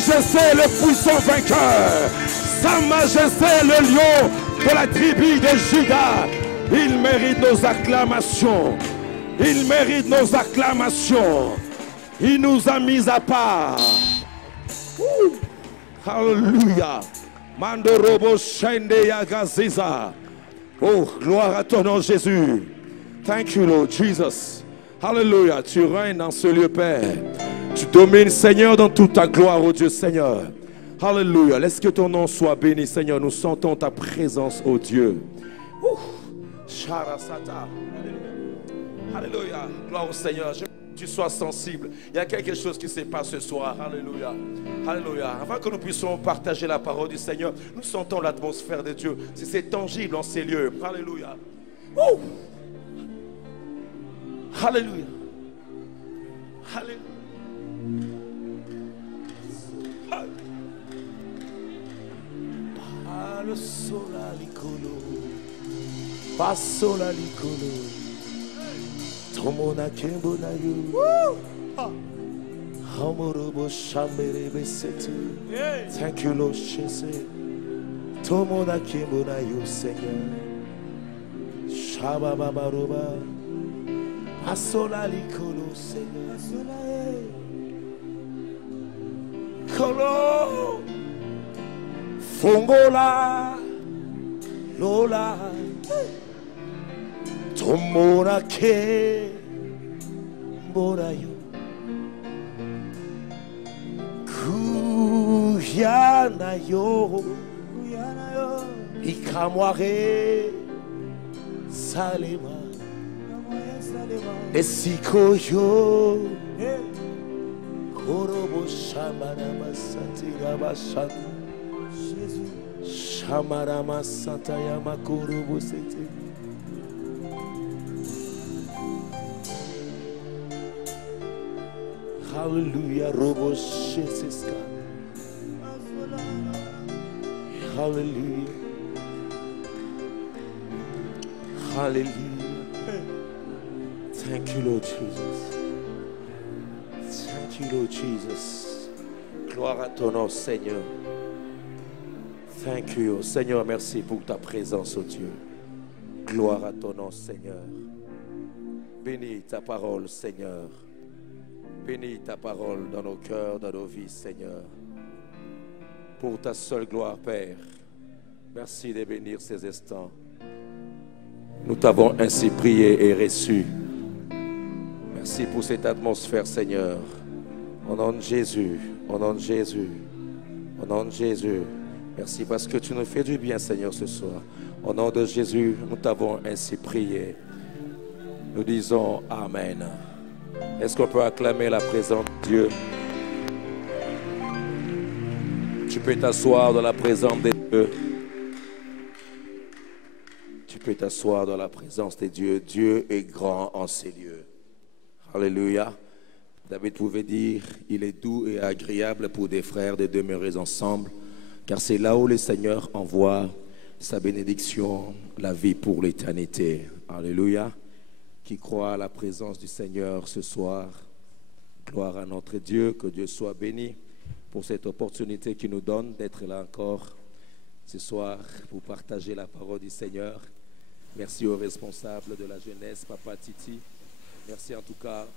Majesté le puissant vainqueur. Sa Majesté le lion de la tribu de Juda. Il mérite nos acclamations. Il mérite nos acclamations. Il nous a mis à part. Alléluia. Mandorobo Shende Yagaziza. Oh, gloire à ton nom, Jésus. Thank you, Lord Jesus. Alléluia. Tu règnes dans ce lieu, Père. Tu domines, Seigneur, dans toute ta gloire, oh Dieu, Seigneur. Alléluia. Laisse que ton nom soit béni, Seigneur. Nous sentons ta présence, oh Dieu. Sharasata. Alléluia. Gloire au Seigneur. Je veux que tu sois sensible. Il y a quelque chose qui se passe ce soir. Alléluia. Alléluia. Avant que nous puissions partager la parole du Seigneur, nous sentons l'atmosphère de Dieu. C'est tangible en ces lieux. Alléluia. Alléluia. Alléluia. Palo sola licolo. Pasola licolo. Tomona kembo na you. Hamorobo shambere besete. Thank you, Lord Jesus. Tomona kembo na you, Seigneur. Shababa baroba. Pasola licolo, Seigneur. Colo. Fongola. Lola. Tomona ke morayo kuyana yo ikamware salema esiko yo korobo shamara masatira bashana shamara masata ya makorobo sete. Hallelujah, Robo Shesiska. Hallelujah. Hallelujah. Thank you, Lord Jesus. Thank you, Lord Jesus. Gloire à ton nom, Seigneur. Thank you, Seigneur. Merci pour ta présence, oh Dieu. Gloire à ton nom, Seigneur. Bénis ta parole, Seigneur. Bénis ta parole dans nos cœurs, dans nos vies, Seigneur. Pour ta seule gloire, Père. Merci de bénir ces instants. Nous t'avons ainsi prié et reçu. Merci pour cette atmosphère, Seigneur. Au nom de Jésus, au nom de Jésus, au nom de Jésus. Merci parce que tu nous fais du bien, Seigneur, ce soir. Au nom de Jésus, nous t'avons ainsi prié. Nous disons Amen. Est-ce qu'on peut acclamer la présence de Dieu? Tu peux t'asseoir dans la présence de Dieu. Tu peux t'asseoir dans la présence de Dieu. Dieu est grand en ces lieux. Alléluia. David pouvait dire, il est doux et agréable pour des frères de demeurer ensemble, car c'est là où le Seigneur envoie sa bénédiction, la vie pour l'éternité. Alléluia. Qui croit à la présence du Seigneur ce soir. Gloire à notre Dieu, que Dieu soit béni pour cette opportunité qu'il nous donne d'être là encore ce soir pour partager la parole du Seigneur. Merci aux responsables de la jeunesse, Papa Titi. Merci en tout cas.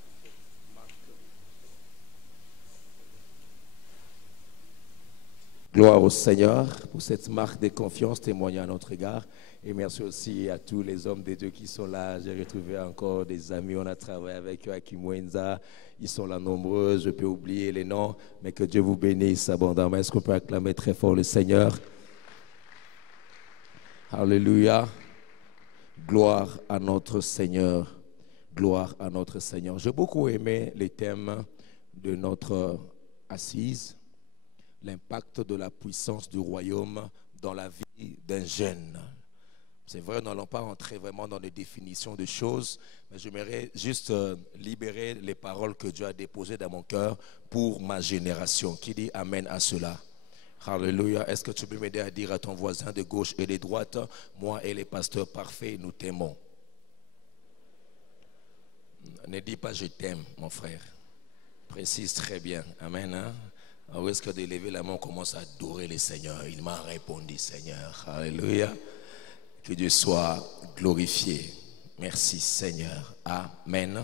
Gloire au Seigneur pour cette marque de confiance témoignée à notre égard. Et merci aussi à tous les hommes de Dieu qui sont là. J'ai retrouvé encore des amis, on a travaillé avec eux, à Kimwenza. Ils sont là nombreux, je peux oublier les noms, mais que Dieu vous bénisse abondamment. Est-ce qu'on peut acclamer très fort le Seigneur? Alléluia. Gloire à notre Seigneur. Gloire à notre Seigneur. J'ai beaucoup aimé les thèmes de notre assise. L'impact de la puissance du royaume dans la vie d'un jeune. C'est vrai, nous n'allons pas rentrer vraiment dans les définitions de choses, mais j'aimerais juste libérer les paroles que Dieu a déposées dans mon cœur pour ma génération. Qui dit Amen à cela? Alléluia. Est-ce que tu peux m'aider à dire à ton voisin de gauche et de droite, moi et les pasteurs parfaits, nous t'aimons? Ne dis pas je t'aime, mon frère. Précise très bien. Amen. Hein? Où est-ce que de lever la main, on commence à adorer le Seigneur? Il m'a répondu, Seigneur. Alléluia. Que Dieu soit glorifié. Merci, Seigneur. Amen.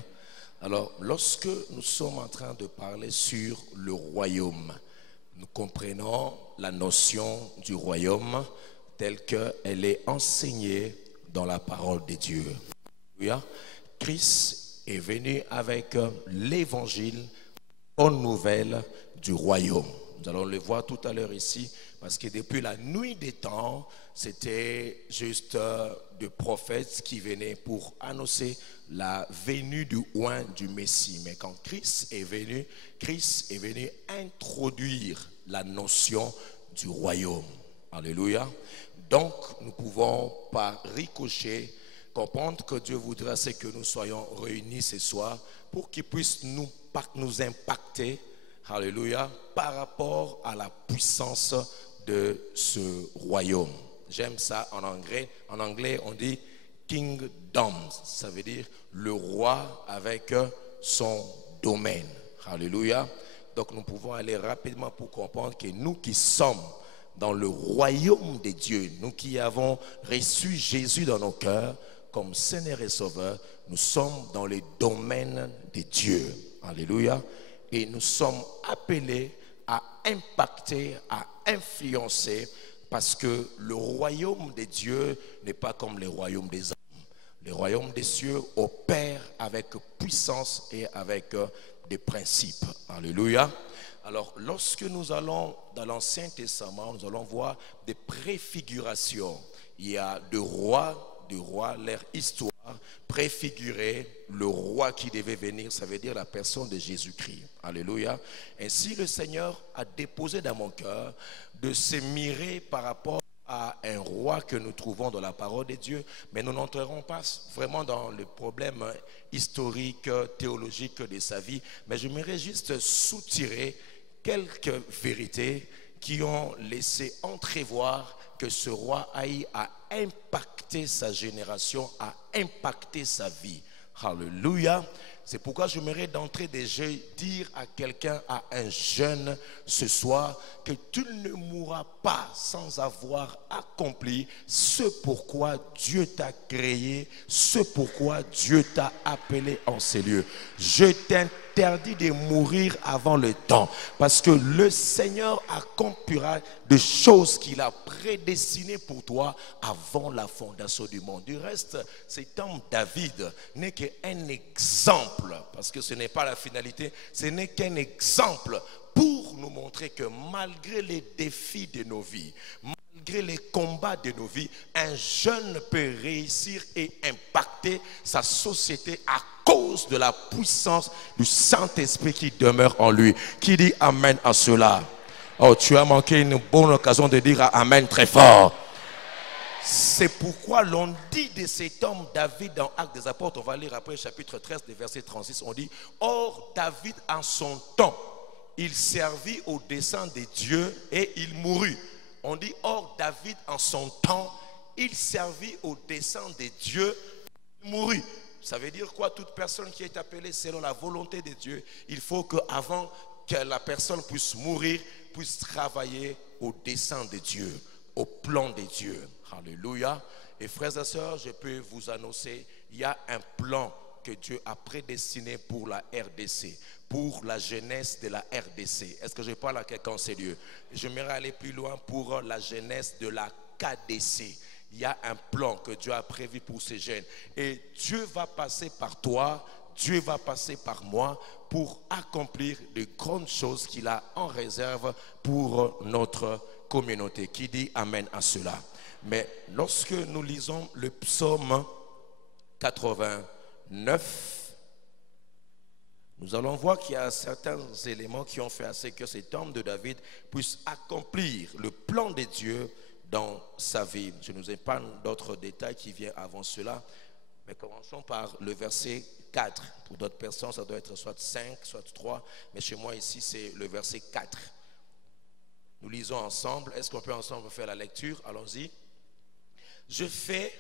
Alors, lorsque nous sommes en train de parler sur le royaume, nous comprenons la notion du royaume telle qu'elle est enseignée dans la parole de Dieu. Alléluia. Christ est venu avec l'évangile, bonne nouvelle du royaume. Nous allons le voir tout à l'heure ici, parce que depuis la nuit des temps, c'était juste des prophètes qui venaient pour annoncer la venue du oint du Messie. Mais quand Christ est venu introduire la notion du royaume. Alléluia. Donc, nous pouvons par ricochet comprendre que Dieu voudrait que nous soyons réunis ce soir pour qu'il puisse nous impacter, alléluia, par rapport à la puissance de ce royaume. J'aime ça en anglais. En anglais, on dit kingdom. Ça veut dire le roi avec son domaine. Alléluia. Donc nous pouvons aller rapidement pour comprendre que nous qui sommes dans le royaume de Dieu, nous qui avons reçu Jésus dans nos cœurs comme Seigneur et Sauveur, nous sommes dans les domaines de Dieu. Alléluia. Et nous sommes appelés à impacter, à influencer, parce que le royaume de Dieu n'est pas comme le royaume des hommes. Le royaume des cieux opère avec puissance et avec des principes. Alléluia. Alors, lorsque nous allons dans l'Ancien Testament, nous allons voir des préfigurations. Il y a des rois, leur histoire préfigurait le roi qui devait venir, ça veut dire la personne de Jésus-Christ. Alléluia. Ainsi, le Seigneur a déposé dans mon cœur de se mirer par rapport à un roi que nous trouvons dans la parole de Dieu, mais nous n'entrerons pas vraiment dans le problème historique, théologique de sa vie, mais j'aimerais juste soutirer quelques vérités qui ont laissé entrevoir que ce roi aille à impacter sa génération, à impacter sa vie. Alléluia. C'est pourquoi j'aimerais d'entrée des jeux dire à quelqu'un, à un jeune ce soir, que tu ne mourras pas sans avoir accompli ce pourquoi Dieu t'a créé, ce pourquoi Dieu t'a appelé en ces lieux. Je t'interdis de mourir avant le temps, parce que le Seigneur accomplira des choses qu'il a prédestinées pour toi avant la fondation du monde. Du reste, cet homme David n'est qu'un exemple, parce que ce n'est pas la finalité, ce n'est qu'un exemple pour nous montrer que malgré les défis de nos vies, malgré les combats de nos vies, un jeune peut réussir et impacter sa société à cause de la puissance du Saint-Esprit qui demeure en lui. Qui dit Amen à cela? Oh, tu as manqué une bonne occasion de dire Amen très fort. C'est pourquoi l'on dit de cet homme David dans Actes des Apôtres, on va lire après chapitre 13, verset 36, on dit: or David en son temps, il servit au dessein de Dieu et il mourut. On dit: or David en son temps, il servit au dessein de Dieu et il mourut. Ça veut dire quoi? Toute personne qui est appelée selon la volonté de Dieu, il faut qu'avant que la personne puisse mourir, puisse travailler au dessein de Dieu, au plan de Dieu. Alléluia. Et frères et sœurs, je peux vous annoncer, il y a un plan que Dieu a prédestiné pour la RDC, pour la jeunesse de la RDC. Est-ce que je parle à quelqu'un, c'est Dieu? J'aimerais aller plus loin pour la jeunesse de la KDC. Il y a un plan que Dieu a prévu pour ces jeunes. Et Dieu va passer par toi, Dieu va passer par moi pour accomplir de grandes choses qu'il a en réserve pour notre communauté. Qui dit Amen à cela? Mais lorsque nous lisons le psaume 89, nous allons voir qu'il y a certains éléments qui ont fait assez que cet homme de David puisse accomplir le plan de Dieu dans sa vie. Je nous épargne d'autres détails qui viennent avant cela, mais commençons par le verset 4. Pour d'autres personnes, ça doit être soit 5, soit 3, mais chez moi ici, c'est le verset 4. Nous lisons ensemble. Est-ce qu'on peut ensemble faire la lecture? Allons-y. Je fais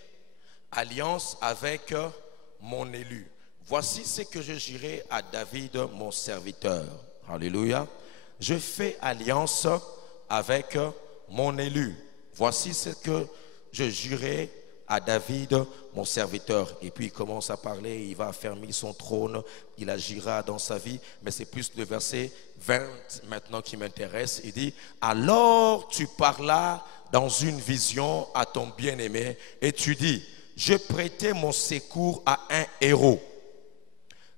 alliance avec mon élu. Voici ce que je jurai à David, mon serviteur. Alléluia. je fais alliance avec mon élu. Voici ce que je jurai à David, mon serviteur. Et puis il commence à parler, il va affermir son trône, il agira dans sa vie. Mais c'est plus le verset 20 maintenant qui m'intéresse. Il dit, alors tu parlas dans une vision à ton bien-aimé et tu dis, je prêtais mon secours à un héros.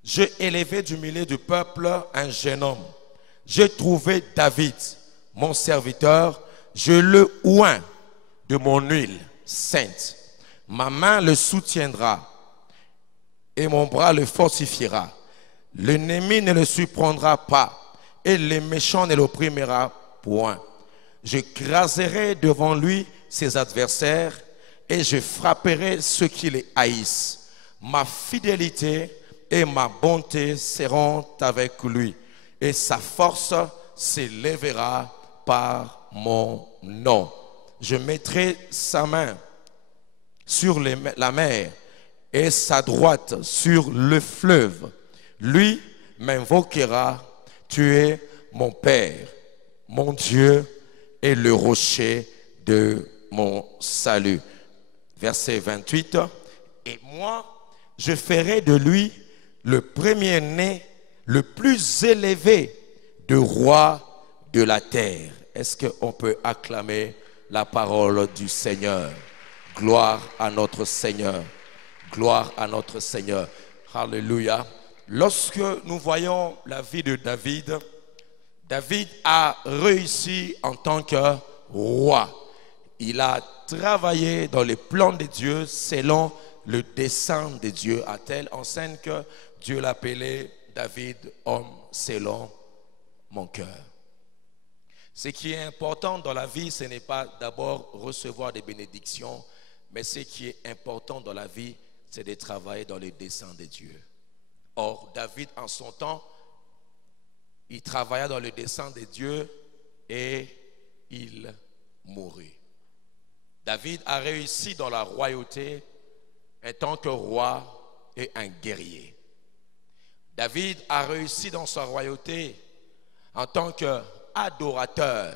Je élevais du milieu du peuple un jeune homme. J'ai trouvé David, mon serviteur, je le oins de mon huile sainte. Ma main le soutiendra et mon bras le fortifiera. L'ennemi ne le surprendra pas et le méchant ne l'opprimera point. Je craserai devant lui ses adversaires et je frapperai ceux qui les haïssent. Ma fidélité et ma bonté seront avec lui et sa force s'élèvera par mon nom. Je mettrai sa main sur la mer et sa droite sur le fleuve. Lui m'invoquera, tu es mon Père, mon Dieu et le rocher de mon salut. Verset 28. Et moi, je ferai de lui le premier-né, le plus élevé de rois de la terre. Est-ce qu'on peut acclamer la parole du Seigneur? Gloire à notre Seigneur. Gloire à notre Seigneur. Alléluia. Lorsque nous voyons la vie de David, David a réussi en tant que roi. Il a travaillé dans les plans de Dieu selon le dessein de Dieu, à telle enseigne que Dieu l'appelait David, homme selon mon cœur. Ce qui est important dans la vie, ce n'est pas d'abord recevoir des bénédictions, mais ce qui est important dans la vie, c'est de travailler dans les desseins de Dieu. Or, David, en son temps, il travailla dans le dessein de Dieu et il mourut. David a réussi dans la royauté en tant que roi et un guerrier. David a réussi dans sa royauté en tant qu'adorateur.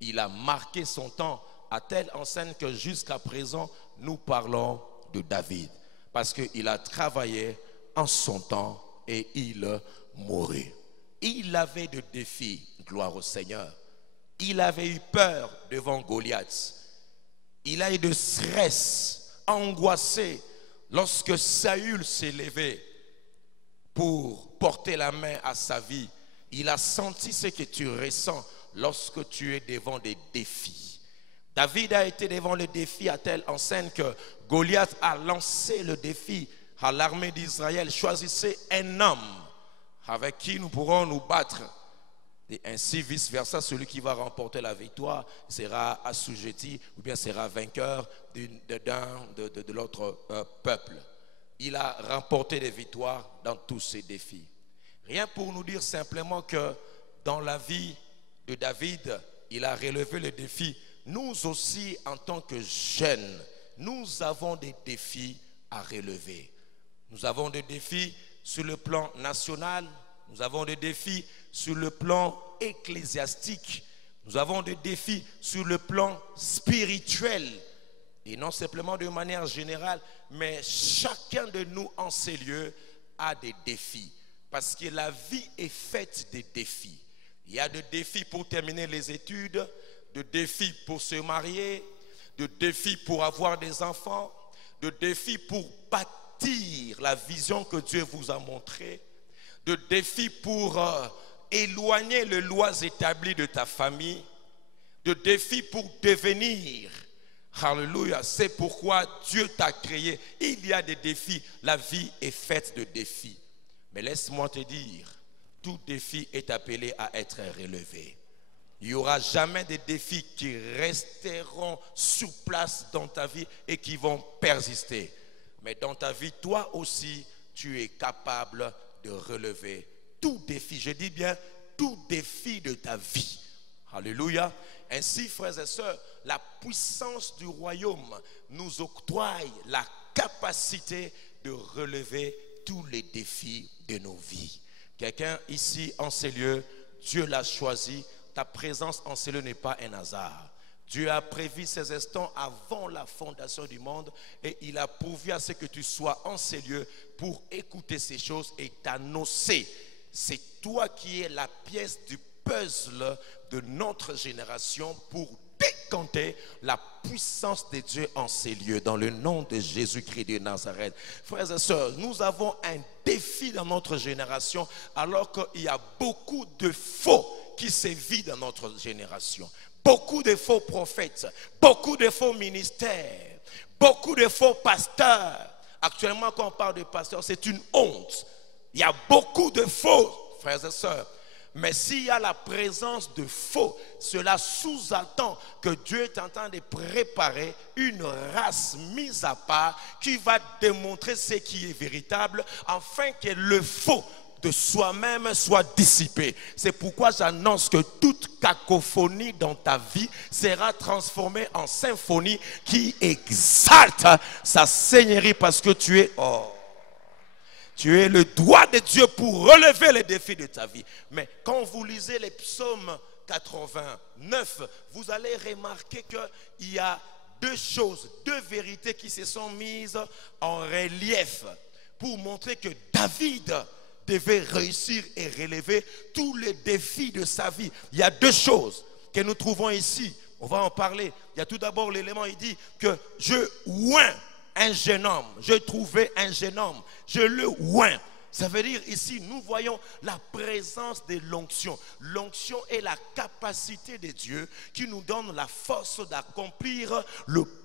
Il a marqué son temps à telle enseigne que jusqu'à présent, nous parlons de David. Parce qu'il a travaillé en son temps et il mourut. Il avait des défis, gloire au Seigneur. Il avait eu peur devant Goliath. Il a eu de stress, angoissé, lorsque Saül s'est levé pour porter la main à sa vie. Il a senti ce que tu ressens lorsque tu es devant des défis. David a été devant le défi à telle enseigne que Goliath a lancé le défi à l'armée d'Israël. Choisissez un homme avec qui nous pourrons nous battre. Et ainsi vice-versa, celui qui va remporter la victoire sera assujetti ou bien sera vainqueur de l'autre peuple. Il a remporté des victoires dans tous ces défis. Rien pour nous dire simplement que dans la vie de David, il a relevé le défi. Nous aussi, en tant que jeunes, nous avons des défis à relever. Nous avons des défis sur le plan national, nous avons des défis sur le plan ecclésiastique, nous avons des défis sur le plan spirituel. Et non simplement de manière générale, mais chacun de nous en ces lieux a des défis. Parce que la vie est faite de défis. Il y a des défis pour terminer les études, des défis pour se marier, des défis pour avoir des enfants, des défis pour bâtir la vision que Dieu vous a montrée, des défis pour éloigner les lois établies de ta famille, des défis pour devenir. Alléluia, c'est pourquoi Dieu t'a créé. Il y a des défis, la vie est faite de défis. Mais laisse-moi te dire, tout défi est appelé à être relevé. Il n'y aura jamais de défis qui resteront sur place dans ta vie et qui vont persister. Mais dans ta vie, toi aussi, tu es capable de relever tout défi. Je dis bien tout défi de ta vie. Alléluia. Ainsi, frères et sœurs, la puissance du royaume nous octroie la capacité de relever tous les défis de nos vies. Quelqu'un ici en ces lieux Dieu l'a choisi. Ta présence en ces lieux n'est pas un hasard. Dieu a prévu ces instants avant la fondation du monde et il a pourvu à ce que tu sois en ces lieux pour écouter ces choses et t'annoncer. C'est toi qui es la pièce du puzzle de notre génération pour décanter la puissance de Dieu en ces lieux, dans le nom de Jésus-Christ de Nazareth. Frères et sœurs, nous avons un défi dans notre génération alors qu'il y a beaucoup de faux qui sévit dans notre génération. Beaucoup de faux prophètes, beaucoup de faux ministères, beaucoup de faux pasteurs. Actuellement, quand on parle de pasteurs, c'est une honte. Il y a beaucoup de faux, frères et sœurs. Mais s'il y a la présence de faux, cela sous-entend que Dieu est en train de préparer une race mise à part qui va démontrer ce qui est véritable afin que le faux de soi-même soit dissipé. C'est pourquoi j'annonce que toute cacophonie dans ta vie sera transformée en symphonie qui exalte sa seigneurie parce que tu es tu es le doigt de Dieu pour relever les défis de ta vie. Mais quand vous lisez les psaumes 89, vous allez remarquer qu'il y a deux choses, deux vérités qui se sont mises en relief pour montrer que David devait réussir et relever tous les défis de sa vie. Il y a deux choses que nous trouvons ici. On va en parler. Il y a tout d'abord l'élément, il dit que je oins un jeune homme. Je trouvais un jeune homme. Je le oins. Ça veut dire ici, nous voyons la présence de l'onction. L'onction est la capacité de Dieu qui nous donne la force d'accomplir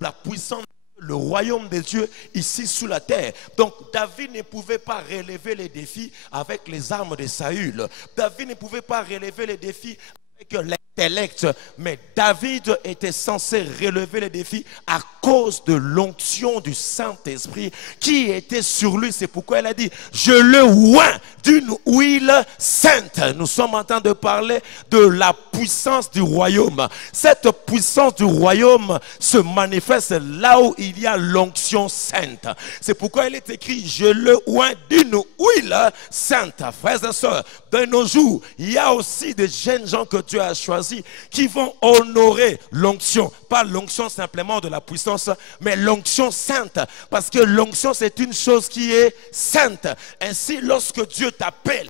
la puissance. Le royaume de Dieu ici sous la terre. Donc David ne pouvait pas relever les défis avec les armes de Saül. David ne pouvait pas relever les défis avec l'intellect. Mais David était censé relever les défis à cause de l'onction du Saint-Esprit qui était sur lui. C'est pourquoi il a dit, je le oins d'une huile sainte. Nous sommes en train de parler de la puissance du royaume. Cette puissance du royaume se manifeste là où il y a l'onction sainte. C'est pourquoi il est écrit, je le oins d'une huile sainte. Frères et sœurs, de nos jours, il y a aussi des jeunes gens que Dieu a choisis qui vont honorer l'onction. Pas l'onction simplement de la puissance, mais l'onction sainte. Parce que l'onction, c'est une chose qui est sainte. Ainsi, lorsque Dieu t'appelle,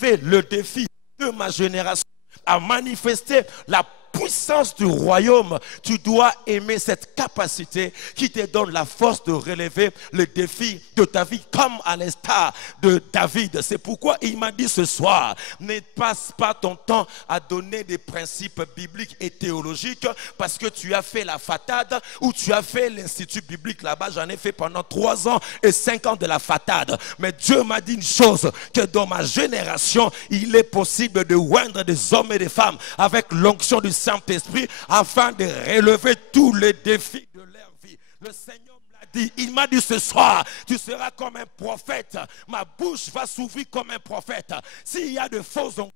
le défi de ma génération à manifester la puissance du royaume, tu dois aimer cette capacité qui te donne la force de relever le défi de ta vie comme à l'instar de David. C'est pourquoi il m'a dit ce soir, ne passe pas ton temps à donner des principes bibliques et théologiques parce que tu as fait la fatade ou tu as fait l'institut biblique là-bas. J'en ai fait pendant 3 ans et 5 ans de la fatade. Mais Dieu m'a dit une chose, que dans ma génération, il est possible de oindre des hommes et des femmes avec l'onction du Saint-Esprit afin de relever tous les défis de leur vie. Le Seigneur me l'a dit, il m'a dit ce soir, tu seras comme un prophète, ma bouche va s'ouvrir comme un prophète. S'il y a de fausses onctions,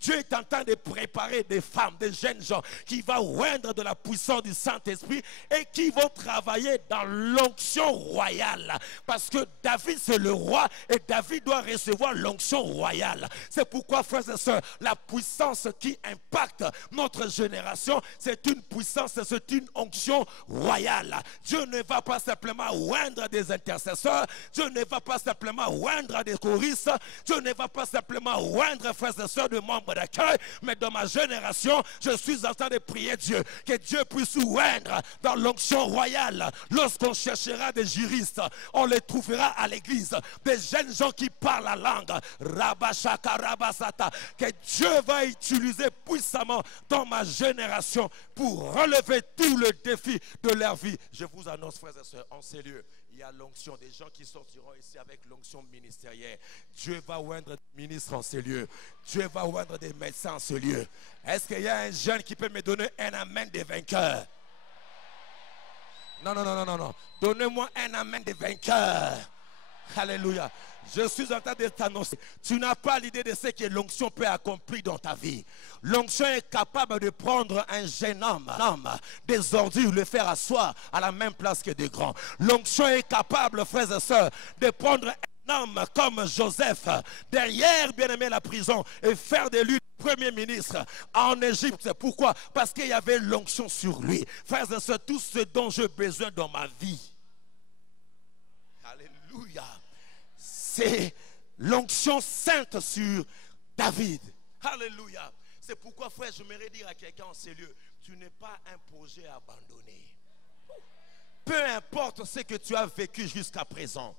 Dieu est en train de préparer des femmes, des jeunes gens qui vont oindre de la puissance du Saint-Esprit et qui vont travailler dans l'onction royale. Parce que David c'est le roi et David doit recevoir l'onction royale. C'est pourquoi, frères et sœurs, la puissance qui impacte notre génération, c'est une puissance, c'est une onction royale. Dieu ne va pas simplement oindre des intercesseurs, Dieu ne va pas simplement oindre des choristes, Dieu ne va pas simplement oindre, frères et sœurs, de membres d'accueil, mais dans ma génération, je suis en train de prier Dieu, que Dieu puisse oindre dans l'onction royale. Lorsqu'on cherchera des juristes, on les trouvera à l'église, des jeunes gens qui parlent la langue, Rabashaka Rabasata, que Dieu va utiliser puissamment dans ma génération pour relever tous les défis de leur vie. Je vous annonce, frères et sœurs, en ces lieux, il y a l'onction des gens qui sortiront ici avec l'onction ministérielle. Dieu va oindre des ministres en ces lieux. Dieu va oindre des médecins en ce lieu. Est-ce qu'il y a un jeune qui peut me donner un amen des vainqueurs? Non, non, non, non, non, non. Donnez-moi un amen des vainqueurs. Alléluia. Je suis en train de t'annoncer. Tu n'as pas l'idée de ce que l'onction peut accomplir dans ta vie. L'onction est capable de prendre un jeune homme des ordures, le faire asseoir à la même place que des grands. L'onction est capable, frères et sœurs, de prendre un homme comme Joseph derrière, bien aimé, la prison et faire de lui Premier ministre en Égypte. Pourquoi? Parce qu'il y avait l'onction sur lui. Frères et sœurs, tout ce dont j'ai besoin dans ma vie, alléluia, c'est l'onction sainte sur David. Alléluia. C'est pourquoi, frère, je m'aimerais dire à quelqu'un en ces lieux, tu n'es pas un projet abandonné. Peu importe ce que tu as vécu jusqu'à présent,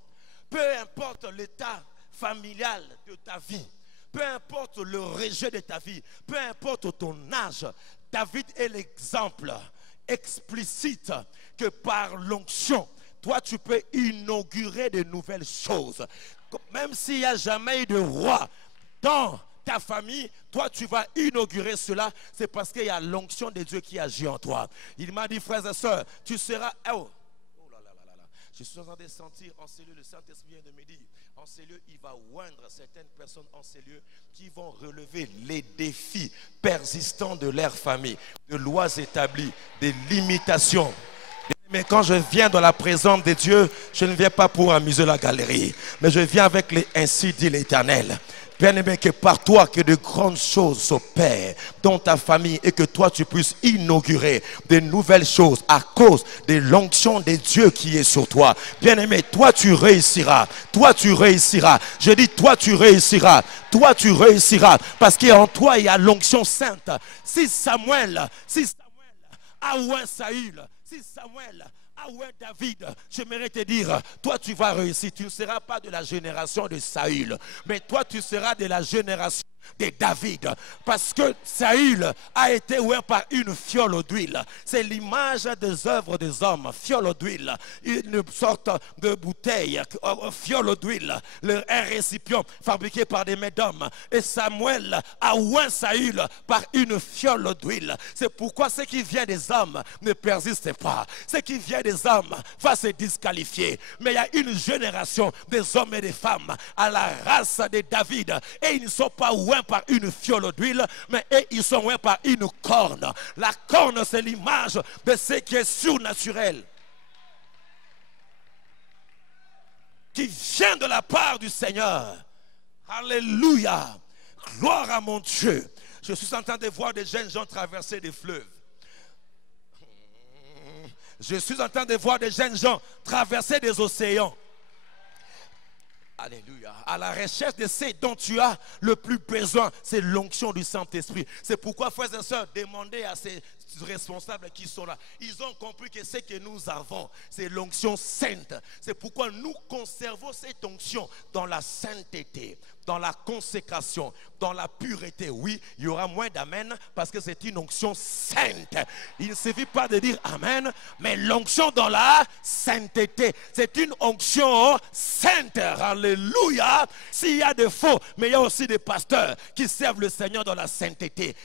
peu importe l'état familial de ta vie, peu importe le rejet de ta vie, peu importe ton âge, David est l'exemple explicite que par l'onction, toi tu peux inaugurer de nouvelles choses. Même s'il n'y a jamais eu de roi dans ta famille, toi tu vas inaugurer cela. C'est parce qu'il y a l'onction de Dieu qui agit en toi. Il m'a dit, frères et sœurs, tu seras... Je suis en train de sentir en ces lieux, le Saint-Esprit vient de me dire, en ces lieux, il va oindre certaines personnes en ces lieux qui vont relever les défis persistants de leur famille, de lois établies, des limitations. Mais quand je viens dans la présence de Dieu, je ne viens pas pour amuser la galerie, mais je viens avec les ainsi dit l'Éternel. Bien-aimé, que par toi que de grandes choses s'opèrent dans ta famille et que toi tu puisses inaugurer de nouvelles choses à cause de l'onction de Dieu qui est sur toi. Bien-aimé, toi tu réussiras. Toi tu réussiras. Je dis toi tu réussiras. Toi tu réussiras. Parce qu'en toi il y a l'onction sainte. Si Samuel a oint Saül, si Samuel a oint David, j'aimerais te dire, toi tu vas réussir. Tu ne seras pas de la génération de Saül, mais toi tu seras de la génération de David, parce que Saül a été oint par une fiole d'huile. C'est l'image des œuvres des hommes. Fiole d'huile, une sorte de bouteille, fiole d'huile, un récipient fabriqué par des mains d'hommes. Et Samuel a oint Saül par une fiole d'huile. C'est pourquoi ce qui vient des hommes ne persiste pas. Ce qui vient des hommes va se disqualifier. Mais il y a une génération des hommes et des femmes à la race de David, et ils ne sont pas ouins par une fiole d'huile, mais ils sont ouins par une corne. La corne, c'est l'image de ce qui est surnaturel, qui vient de la part du Seigneur. Alléluia. Gloire à mon Dieu. Je suis en train de voir des jeunes gens traverser des fleuves. Je suis en train de voir des jeunes gens traverser des océans. Alléluia. À la recherche de ce dont tu as le plus besoin, c'est l'onction du Saint-Esprit. C'est pourquoi, frères et sœurs, demandez à ces responsables qui sont là. Ils ont compris que ce que nous avons, c'est l'onction sainte. C'est pourquoi nous conservons cette onction dans la sainteté, dans la consécration, dans la pureté. Oui, il y aura moins d'amen parce que c'est une onction sainte. Il ne suffit pas de dire amen, mais l'onction dans la sainteté. C'est une onction sainte. Alléluia. S'il y a des faux, mais il y a aussi des pasteurs qui servent le Seigneur dans la sainteté.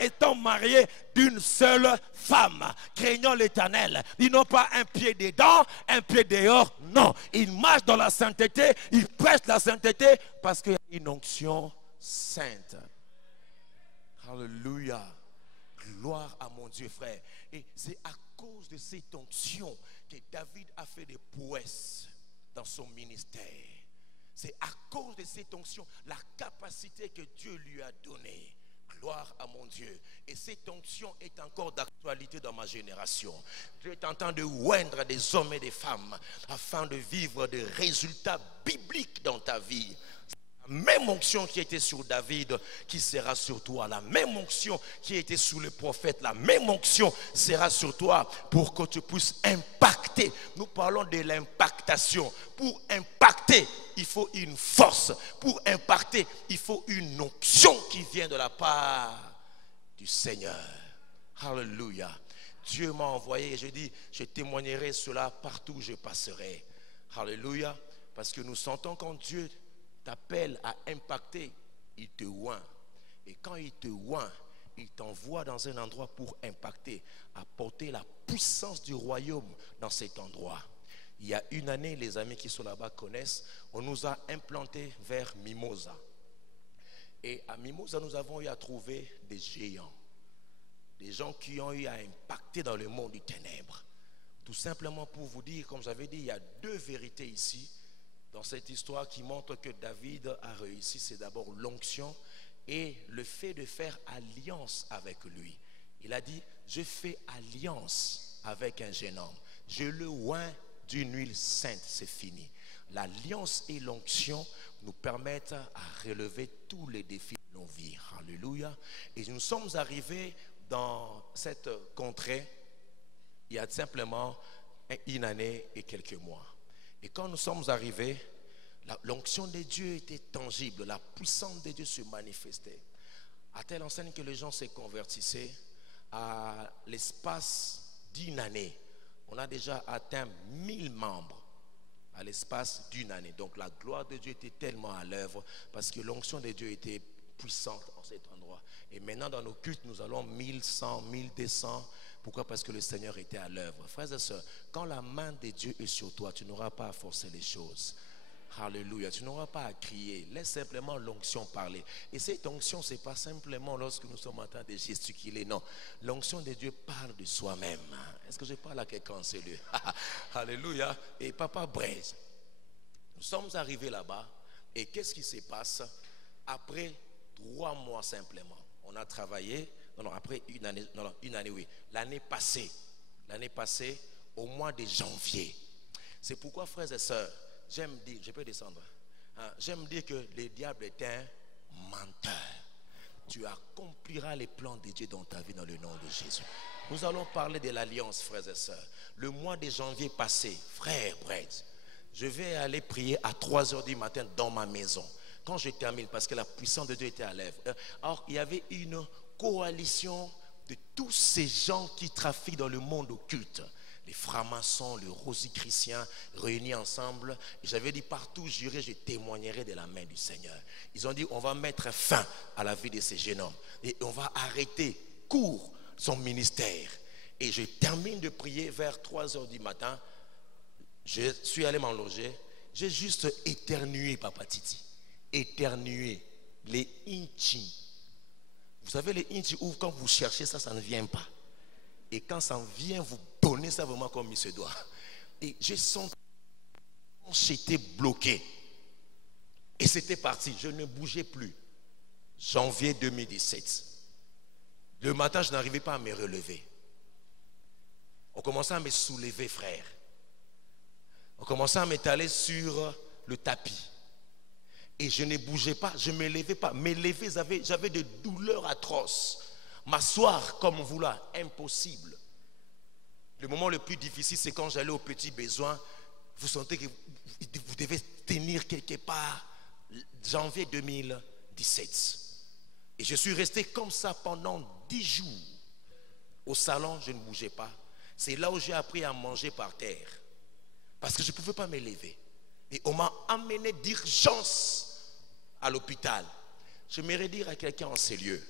Étant mariés d'une seule femme, craignant l'Éternel. Ils n'ont pas un pied dedans, un pied dehors. Non, ils marchent dans la sainteté, ils prêchent la sainteté parce qu'il y a une onction sainte. Alléluia. Gloire à mon Dieu, frère. Et c'est à cause de cette onction que David a fait des prouesses dans son ministère. C'est à cause de cette onction, la capacité que Dieu lui a donnée. Gloire à mon Dieu. Et cette onction est encore d'actualité dans ma génération. Dieu est en train de oindre des hommes et des femmes afin de vivre des résultats bibliques dans ta vie. La même onction qui était sur David qui sera sur toi. La même onction qui était sur le prophète. La même onction sera sur toi pour que tu puisses impacter. Nous parlons de l'impactation. Pour impacter, il faut une force. Pour impacter, il faut une onction qui vient de la part du Seigneur. Alléluia. Dieu m'a envoyé et je dis, je témoignerai cela partout où je passerai. Alléluia. Parce que nous sentons quand Dieu t'appelle à impacter, il te oint. Et quand il te oint, il t'envoie dans un endroit pour impacter, apporter la puissance du royaume dans cet endroit. Il y a une année, les amis qui sont là-bas connaissent, on nous a implantés vers Mimosa. Et à Mimosa, nous avons eu à trouver des géants. Des gens qui ont eu à impacter dans le monde du ténèbre. Tout simplement pour vous dire, comme j'avais dit, il y a deux vérités ici. dans cette histoire qui montre que David a réussi, c'est d'abord l'onction et le fait de faire alliance avec lui. Il a dit, je fais alliance avec un jeune homme. Je le oins d'une huile sainte, c'est fini. L'alliance et l'onction nous permettent à relever tous les défis de nos vies. Alléluia. Et nous sommes arrivés dans cette contrée il y a simplement une année et quelques mois. Et quand nous sommes arrivés, l'onction de Dieu était tangible, la puissance de Dieu se manifestait. À telle enseigne que les gens se convertissaient. À l'espace d'une année, on a déjà atteint 1000 membres. À l'espace d'une année. Donc la gloire de Dieu était tellement à l'œuvre parce que l'onction de Dieu était puissante en cet endroit. Et maintenant dans nos cultes, nous allons 1100, 1200. Pourquoi? Parce que le Seigneur était à l'œuvre. Frères et sœurs, quand la main de Dieu est sur toi, tu n'auras pas à forcer les choses. Alléluia, tu n'auras pas à crier. Laisse simplement l'onction parler. Et cette onction, ce n'est pas simplement lorsque nous sommes en train de gesticuler. Non, l'onction de Dieu parle de soi-même. Est-ce que je parle à quelqu'un en ce lieu? Alléluia. Et Papa Braise, nous sommes arrivés là-bas. Et qu'est-ce qui se passe? Après 3 mois simplement, on a travaillé. Non, après une année, oui. L'année passée, au mois de janvier. C'est pourquoi, frères et sœurs, j'aime dire, je peux descendre. J'aime dire que le diable est un menteur. Tu accompliras les plans de Dieu dans ta vie dans le nom de Jésus. Nous allons parler de l'alliance, frères et sœurs. Le mois de janvier passé, frère Braise, je vais aller prier à 3h du matin dans ma maison. Quand je termine, parce que la puissance de Dieu était à l'œuvre. Alors, il y avait une coalition de tous ces gens qui trafiquent dans le monde occulte. Les francs-maçons, les rosicruciens réunis ensemble. J'avais dit partout, j'irai, je témoignerai de la main du Seigneur. Ils ont dit, on va mettre fin à la vie de ces jeunes hommes. Et on va arrêter court son ministère. Et je termine de prier vers 3h du matin. Je suis allé m'en loger. J'ai juste éternué, Papa Titi. Éternué. Les inchi. Vous savez, les inchi ouvrent quand vous cherchez ça, ça ne vient pas. Et quand ça vient, vous donnez ça vraiment comme il se doit. Et j'ai senti que j'étais bloqué. Et c'était parti. Je ne bougeais plus. Janvier 2017. Le matin, je n'arrivais pas à me relever. On commençait à me soulever, frère. On commençait à m'étaler sur le tapis. Et je ne bougeais pas, je ne me levais pas. Me lever, j'avais des douleurs atroces. M'asseoir comme vous là, impossible. Le moment le plus difficile, c'est quand j'allais aux petits besoins. Vous sentez que vous devez tenir quelque part. Janvier 2017. Et je suis resté comme ça pendant 10 jours. Au salon, je ne bougeais pas. C'est là où j'ai appris à manger par terre. Parce que je ne pouvais pas me lever. Et on m'a amené d'urgence à l'hôpital. J'aimerais dire à quelqu'un en ces lieux,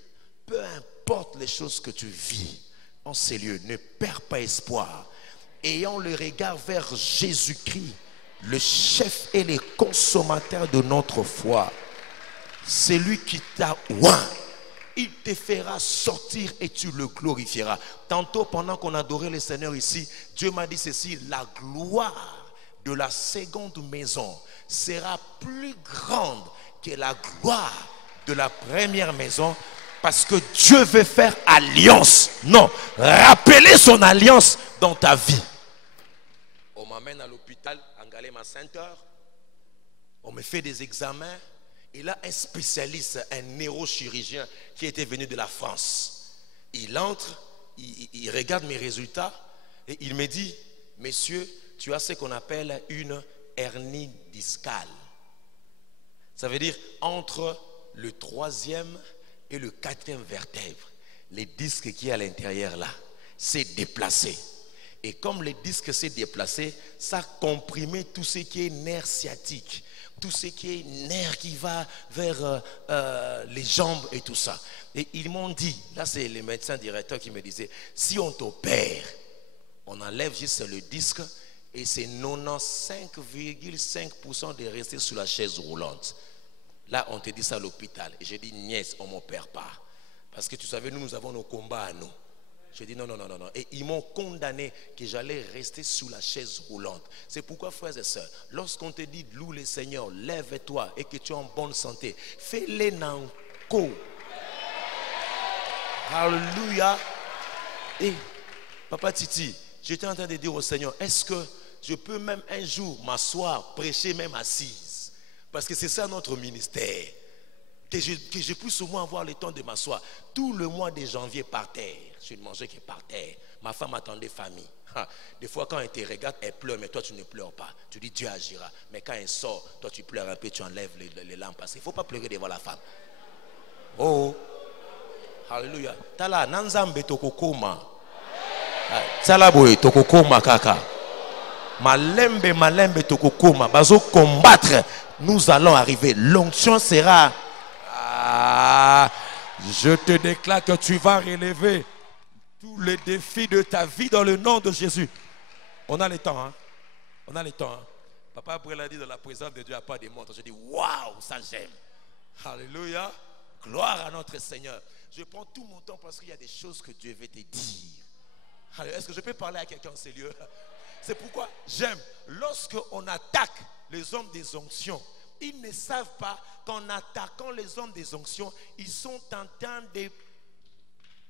peu importe les choses que tu vis en ces lieux, ne perds pas espoir. Ayant le regard vers Jésus-Christ, le chef et le consommateur de notre foi. C'est lui qui t'a oint. Il te fera sortir et tu le glorifieras. Tantôt, pendant qu'on adorait le Seigneur ici, Dieu m'a dit ceci, la gloire de la seconde maison sera plus grande que la gloire de la première maison, parce que Dieu veut faire alliance. Non, rappeler son alliance dans ta vie. On m'amène à l'hôpital, Angalema Center. On me fait des examens. Et là, un spécialiste, un neurochirurgien qui était venu de la France. Il entre, il regarde mes résultats et il me dit, monsieur, tu as ce qu'on appelle une hernie discale. Ça veut dire entre le 3e et le 4e vertèbre, les disques qui est à l'intérieur là, s'est déplacé. Et comme le disque s'est déplacé, ça a comprimé tout ce qui est nerf sciatique, tout ce qui est nerf qui va vers les jambes et tout ça. Et ils m'ont dit, là c'est le médecin directeur qui me disait, si on t'opère, on enlève juste le disque et c'est 95,5% de rester sur la chaise roulante. Là, on te dit ça à l'hôpital. Et j'ai dit, nièce, on ne m'opère pas. Parce que tu savais, nous avons nos combats à nous. J'ai dit non, non, non, non, non. Et ils m'ont condamné que j'allais rester sous la chaise roulante. C'est pourquoi, frères et sœurs, lorsqu'on te dit loue le Seigneur, lève-toi et que tu es en bonne santé, fais-le nanko. Alléluia. Et Papa Titi, j'étais en train de dire au Seigneur, est-ce que je peux même un jour m'asseoir, prêcher même assise? Parce que c'est ça notre ministère. Que je puisse au moins avoir le temps de m'asseoir. Tout le mois de janvier par terre. Je ne mangeais que par terre. Ma femme attendait famille. Des fois quand elle te regarde, elle pleure, mais toi tu ne pleures pas. Tu dis Dieu agira. Mais quand elle sort, toi tu pleures un peu, tu enlèves les lampes. Parce qu'il ne faut pas pleurer devant la femme. Oh, alléluia. Tala nanzambe tokokoma. Tala boy tokokoma kaka. Malembe tokokoma. Bazo combattre. Nous allons arriver. L'onction sera. Je te déclare que tu vas relever tous les défis de ta vie dans le nom de Jésus. On a le temps, hein? On a le temps, hein? Papa Abrel a dit dans la présence de Dieu, il n'y a pas de montre. Je dis, waouh, ça j'aime. Alléluia. Gloire à notre Seigneur. Je prends tout mon temps parce qu'il y a des choses que Dieu veut te dire. Est-ce que je peux parler à quelqu'un sérieux? C'est pourquoi j'aime. Lorsqu'on attaque les hommes des onctions, ils ne savent pas qu'en attaquant les hommes des onctions, ils sont en train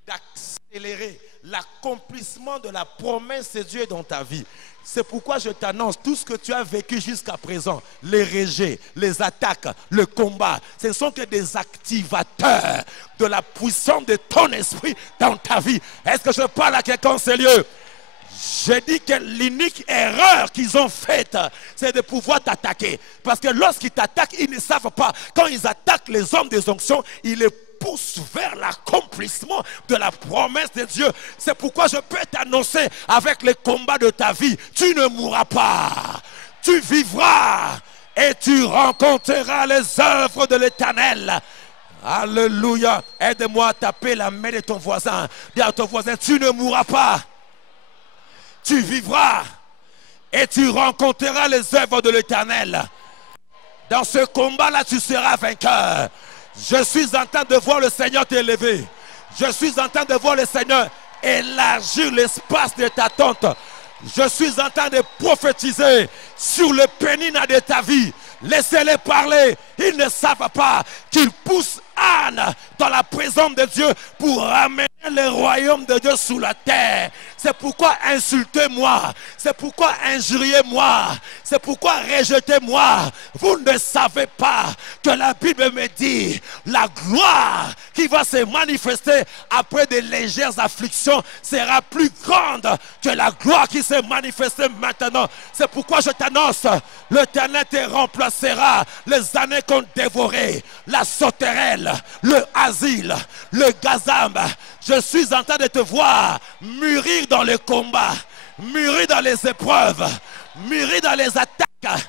d'accélérer l'accomplissement de la promesse de Dieu dans ta vie. C'est pourquoi je t'annonce tout ce que tu as vécu jusqu'à présent, les rejets, les attaques, le combat, ce ne sont que des activateurs de la puissance de ton esprit dans ta vie. Est-ce que je parle à quelqu'un sérieux? J'ai dit que l'unique erreur qu'ils ont faite, c'est de pouvoir t'attaquer. Parce que lorsqu'ils t'attaquent, ils ne savent pas. Quand ils attaquent les hommes des onctions, ils les poussent vers l'accomplissement de la promesse de Dieu. C'est pourquoi je peux t'annoncer avec les combats de ta vie, tu ne mourras pas. Tu vivras et tu rencontreras les œuvres de l'Éternel. Alléluia. Aide-moi à taper la main de ton voisin. Dis à ton voisin, tu ne mourras pas. Tu vivras et tu rencontreras les œuvres de l'Éternel. Dans ce combat-là, tu seras vainqueur. Je suis en train de voir le Seigneur t'élever. Je suis en train de voir le Seigneur élargir l'espace de ta tente. Je suis en train de prophétiser sur le péninat de ta vie. Laissez-les parler. Ils ne savent pas qu'ils poussent Anne dans la présence de Dieu pour ramener le royaume de Dieu sous la terre. C'est pourquoi insultez-moi. C'est pourquoi injuriez-moi. C'est pourquoi rejetez-moi. Vous ne savez pas que la Bible me dit la gloire qui va se manifester après de légères afflictions sera plus grande que la gloire qui s'est manifestée maintenant. C'est pourquoi je t'annonce, l'Éternel te remplacera les années qu'on dévorait, la sauterelle, le asile, le gazam. Je suis en train de te voir mûrir dans le combat, mûrir dans les épreuves, mûrir dans les attaques.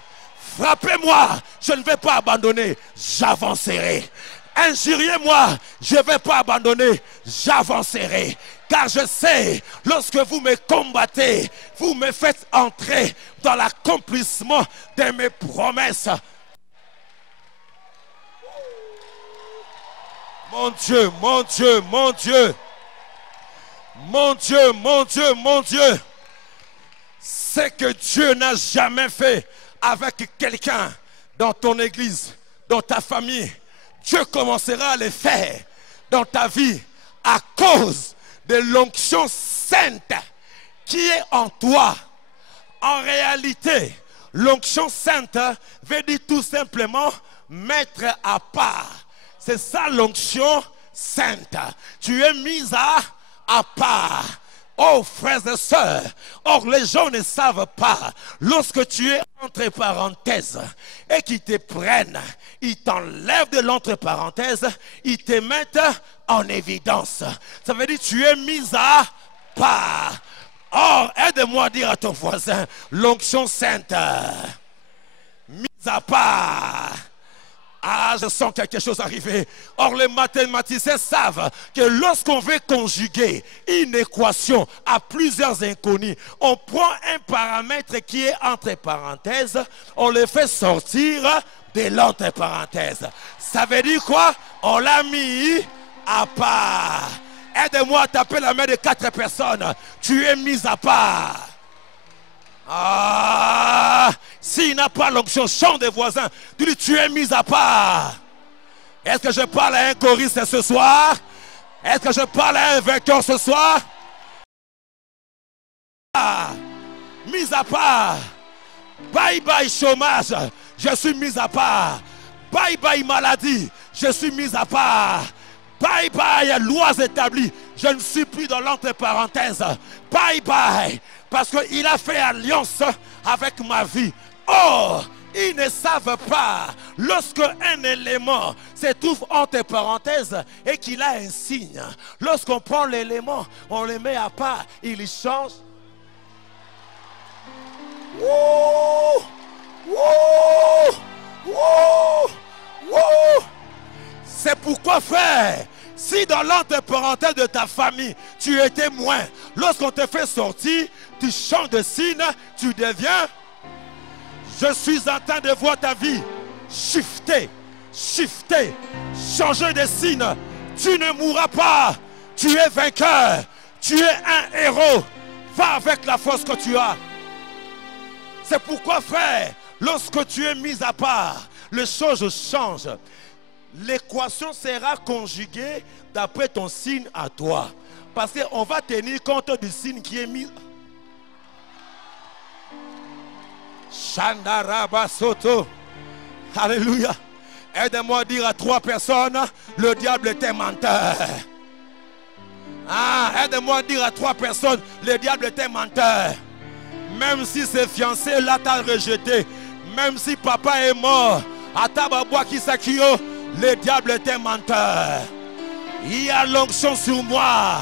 Frappez-moi, je ne vais pas abandonner, j'avancerai. Injuriez-moi, je ne vais pas abandonner, j'avancerai. Car je sais, lorsque vous me combattez, vous me faites entrer dans l'accomplissement de mes promesses. Mon Dieu, mon Dieu, mon Dieu. Mon Dieu, mon Dieu, mon Dieu. C'est que Dieu n'a jamais fait avec quelqu'un dans ton église, dans ta famille. Dieu commencera à le faire dans ta vie à cause de l'onction sainte qui est en toi. En réalité, l'onction sainte veut dire tout simplement mettre à part. C'est ça l'onction sainte. Tu es mise à part. Oh frères et sœurs, or les gens ne savent pas, lorsque tu es entre parenthèses et qu'ils te prennent, ils t'enlèvent de l'entre parenthèses, ils te mettent en évidence. Ça veut dire que tu es mise à part. Or, aide-moi à dire à ton voisin, l'onction sainte, mise à part. Ah, je sens quelque chose arriver. Or, les mathématiciens savent que lorsqu'on veut conjuguer une équation à plusieurs inconnus, on prend un paramètre qui est entre parenthèses, on le fait sortir de l'entre parenthèses. Ça veut dire quoi? On l'a mis à part. Aide-moi à taper la main de 4 personnes. Tu es mis à part. Ah, s'il n'a pas l'onction, chante des voisins. Dis-lui, tu es mis à part. Est-ce que je parle à un choriste ce soir? Est-ce que je parle à un vainqueur ce soir? Ah, mis à part. Bye bye chômage, je suis mis à part. Bye bye maladie, je suis mis à part. Bye bye lois établies, je ne suis plus dans l'entre parenthèses. Bye bye, parce qu'il a fait alliance avec ma vie. Oh, ils ne savent pas, lorsque un élément se trouve entre parenthèses et qu'il a un signe, lorsqu'on prend l'élément, on le met à part, il change. Wouh! Wouh! Wouh! Wouh! C'est pourquoi, frère, si dans l'entre parenthèses de ta famille, tu es témoin, lorsqu'on te fait sortir, tu changes de signe, tu deviens. Je suis en train de voir ta vie shifter, shifter, changer de signe. Tu ne mourras pas, tu es vainqueur, tu es un héros. Va avec la force que tu as. C'est pourquoi, frère, lorsque tu es mis à part, les choses changent. L'équation sera conjuguée d'après ton signe à toi. Parce qu'on va tenir compte du signe qui est mis. Shandaraba Soto. Alléluia. Aide-moi à dire à 3 personnes, le diable est un menteur. Ah, aide-moi à dire à 3 personnes, le diable est un menteur. Même si ses fiancés là t'a rejeté, même si papa est mort, Atababwa Kisakio, le diable est un menteur. Il y a l'onction sur moi.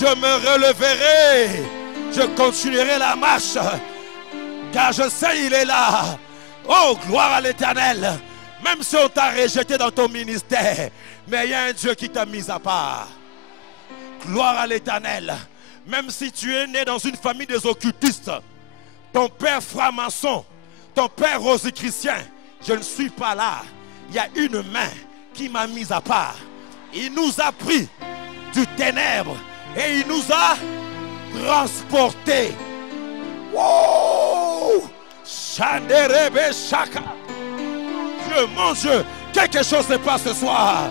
Je me releverai. Je continuerai la marche. Car je sais il est là. Oh, gloire à l'Éternel. Même si on t'a rejeté dans ton ministère, mais il y a un Dieu qui t'a mis à part. Gloire à l'Éternel. Même si tu es né dans une famille des occultistes, ton père franc-maçon, ton père rosichristien, je ne suis pas là. Il y a une main qui m'a mis à part. Il nous a pris du ténèbre et il nous a transportés. Wow! Chanderebe Chaka. Dieu, mon Dieu, quelque chose se passe ce soir.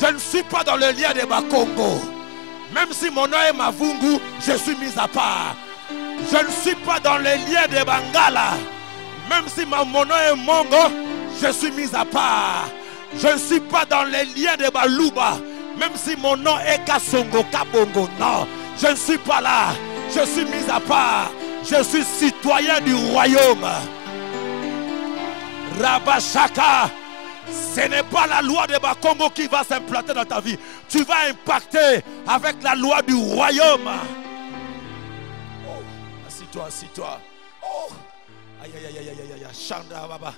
Je ne suis pas dans le lien de Bakongo. Même si mon nom est Mavungu, je suis mis à part. Je ne suis pas dans les liens de Bangala. Même si mon nom est Mongo, je suis mis à part. Je ne suis pas dans les liens de Baluba. Même si mon nom est Kasongo Kabongo. Non, je ne suis pas là. Je suis mis à part. Je suis citoyen du royaume. Rabashaka. Ce n'est pas la loi de Bakongo qui va s'implanter dans ta vie. Tu vas impacter avec la loi du royaume. Oh, assis-toi, assis-toi. Oh, aïe, aïe, aïe, aïe, aïe, aïe, Chanda, baba.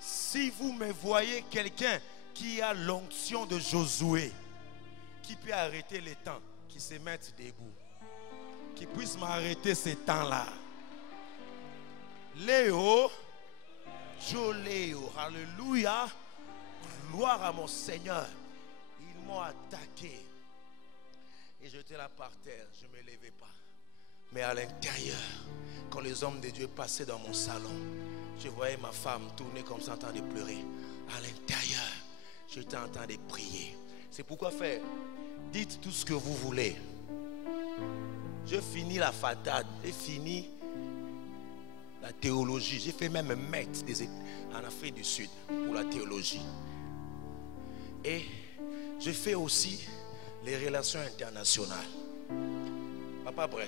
Si vous me voyez quelqu'un qui a l'onction de Josué, qui peut arrêter les temps, qui se mette debout, qui puisse m'arrêter ces temps-là. Léo, Joléo, alléluia. Gloire à mon Seigneur. Ils m'ont attaqué. Et j'étais là par terre. Je ne me levais pas. Mais à l'intérieur, quand les hommes de Dieu passaient dans mon salon, je voyais ma femme tourner comme ça en train de pleurer. À l'intérieur, j'étais en train de prier. C'est pourquoi, frère, dites tout ce que vous voulez. Je finis la fatade. J'ai fini la théologie. J'ai fait même maître en Afrique du Sud pour la théologie. Et je fais aussi les relations internationales. Papa Brad,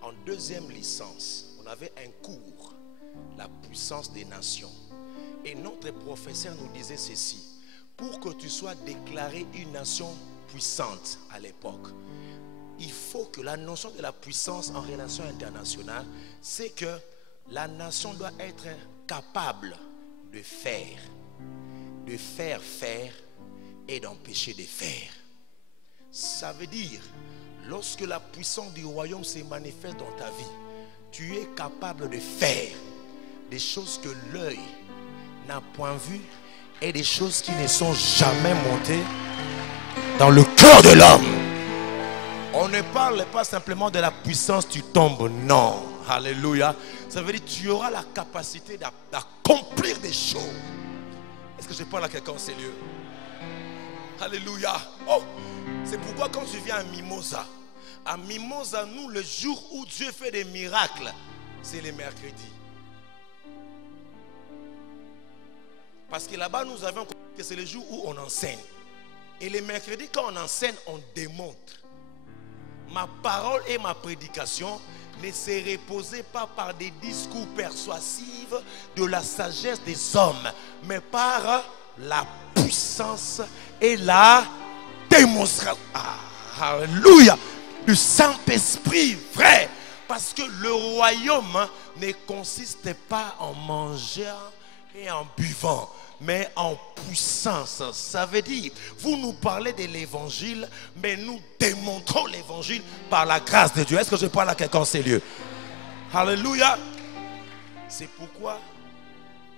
en 2e licence, on avait un cours, la puissance des nations. Et notre professeur nous disait ceci: pour que tu sois déclaré une nation puissante à l'époque, il faut que la notion de la puissance en relations internationales, c'est que la nation doit être capable de faire faire et d'empêcher de faire. Ça veut dire, lorsque la puissance du royaume se manifeste dans ta vie, tu es capable de faire des choses que l'œil n'a point vues et des choses qui ne sont jamais montées dans le cœur de l'homme. On ne parle pas simplement de la puissance, tu tombes. Non. Alléluia. Ça veut dire que tu auras la capacité d'accomplir des choses. Est-ce que je parle à quelqu'un en ces lieux? Alléluia. Oh, c'est pourquoi quand je viens à Mimosa, nous, le jour où Dieu fait des miracles, c'est les mercredis. Parce que là-bas, nous avons compris que c'est le jour où on enseigne. Et les mercredis, quand on enseigne, on démontre. Ma parole et ma prédication ne se reposaient pas par des discours persuasifs de la sagesse des hommes, mais par la puissance et la démonstration. Alléluia. Du Saint-Esprit vrai. Parce que le royaume ne consiste pas en mangeant et en buvant, mais en puissance. Ça veut dire, vous nous parlez de l'évangile, mais nous démontrons l'évangile par la grâce de Dieu. Est-ce que je parle à quelqu'un en ces lieux? Alléluia. C'est pourquoi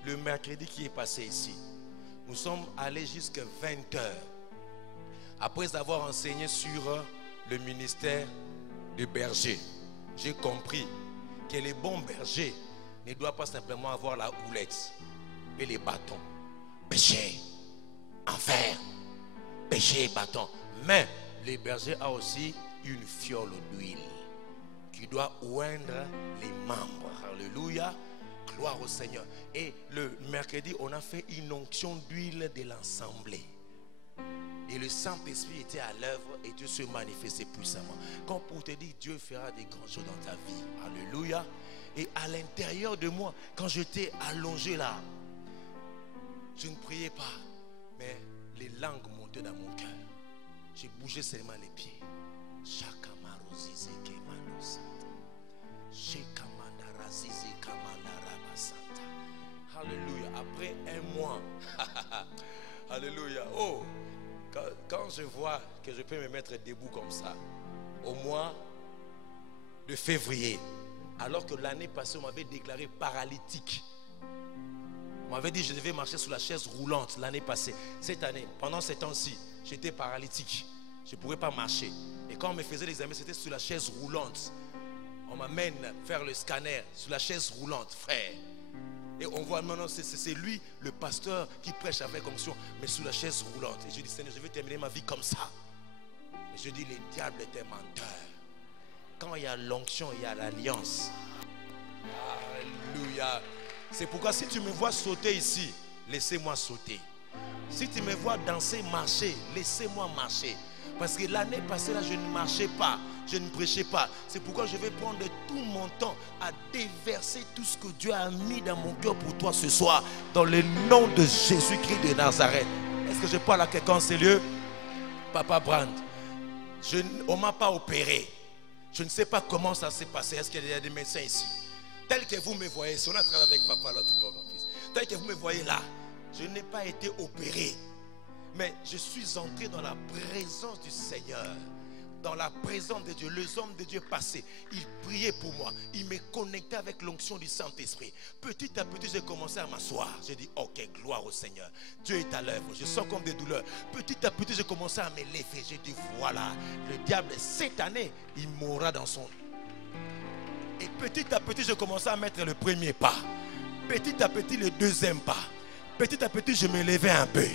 le mercredi qui est passé ici, nous sommes allés jusqu'à 20 heures. Après avoir enseigné sur le ministère du berger, j'ai compris que les bons bergers ne doivent pas simplement avoir la houlette et les bâtons. Péché, enfer, péché, bâton. Mais les bergers ont aussi une fiole d'huile qui doit oindre les membres. Alléluia. Gloire au Seigneur. Et le mercredi, on a fait une onction d'huile de l'assemblée. Et le Saint-Esprit était à l'œuvre et Dieu se manifestait puissamment. Quand pour te dire, Dieu fera des grandes choses dans ta vie. Alléluia. Et à l'intérieur de moi, quand j'étais allongé là, je ne priais pas, mais les langues montaient dans mon cœur. J'ai bougé seulement les pieds. Alléluia. Après un mois, alléluia. Oh, quand je vois que je peux me mettre debout comme ça, au mois de février, alors que l'année passée, on m'avait déclaré paralytique. On m'avait dit que je devais marcher sur la chaise roulante l'année passée. Cette année, pendant ces temps-ci, j'étais paralytique. Je ne pouvais pas marcher. Et quand on me faisait l'examen, c'était sur la chaise roulante. On m'amène faire le scanner sur la chaise roulante, frère. Et on voit maintenant, c'est lui, le pasteur, qui prêche avec onction, mais sous la chaise roulante. Et je dis, Seigneur, je vais terminer ma vie comme ça. Et je dis, le diable est un menteur. Quand il y a l'onction, il y a l'alliance. Alléluia. C'est pourquoi si tu me vois sauter ici, laissez-moi sauter. Si tu me vois danser, marcher, laissez-moi marcher. Parce que l'année passée, là, je ne marchais pas, je ne prêchais pas. C'est pourquoi je vais prendre tout mon temps à déverser tout ce que Dieu a mis dans mon cœur pour toi ce soir. Dans le nom de Jésus-Christ de Nazareth. Est-ce que je parle à quelqu'un en ces lieux? Papa Brand, on ne m'a pas opéré. Je ne sais pas comment ça s'est passé. Est-ce qu'il y a des médecins ici? Tel que vous me voyez, si on a travaillé avec papa l'autre fois, tel que vous me voyez là, je n'ai pas été opéré. Mais je suis entré dans la présence du Seigneur. Dans la présence de Dieu. Les hommes de Dieu passaient. Ils priaient pour moi. Ils me connectaient avec l'onction du Saint-Esprit. Petit à petit, j'ai commencé à m'asseoir. J'ai dit, ok, gloire au Seigneur. Dieu est à l'œuvre. Je sens comme des douleurs. Petit à petit, j'ai commencé à me lever. J'ai dit, voilà, le diable, cette année, il mourra dans son... Et petit à petit, j'ai commencé à mettre le premier pas. Petit à petit, le deuxième pas. Petit à petit, je me levais un peu.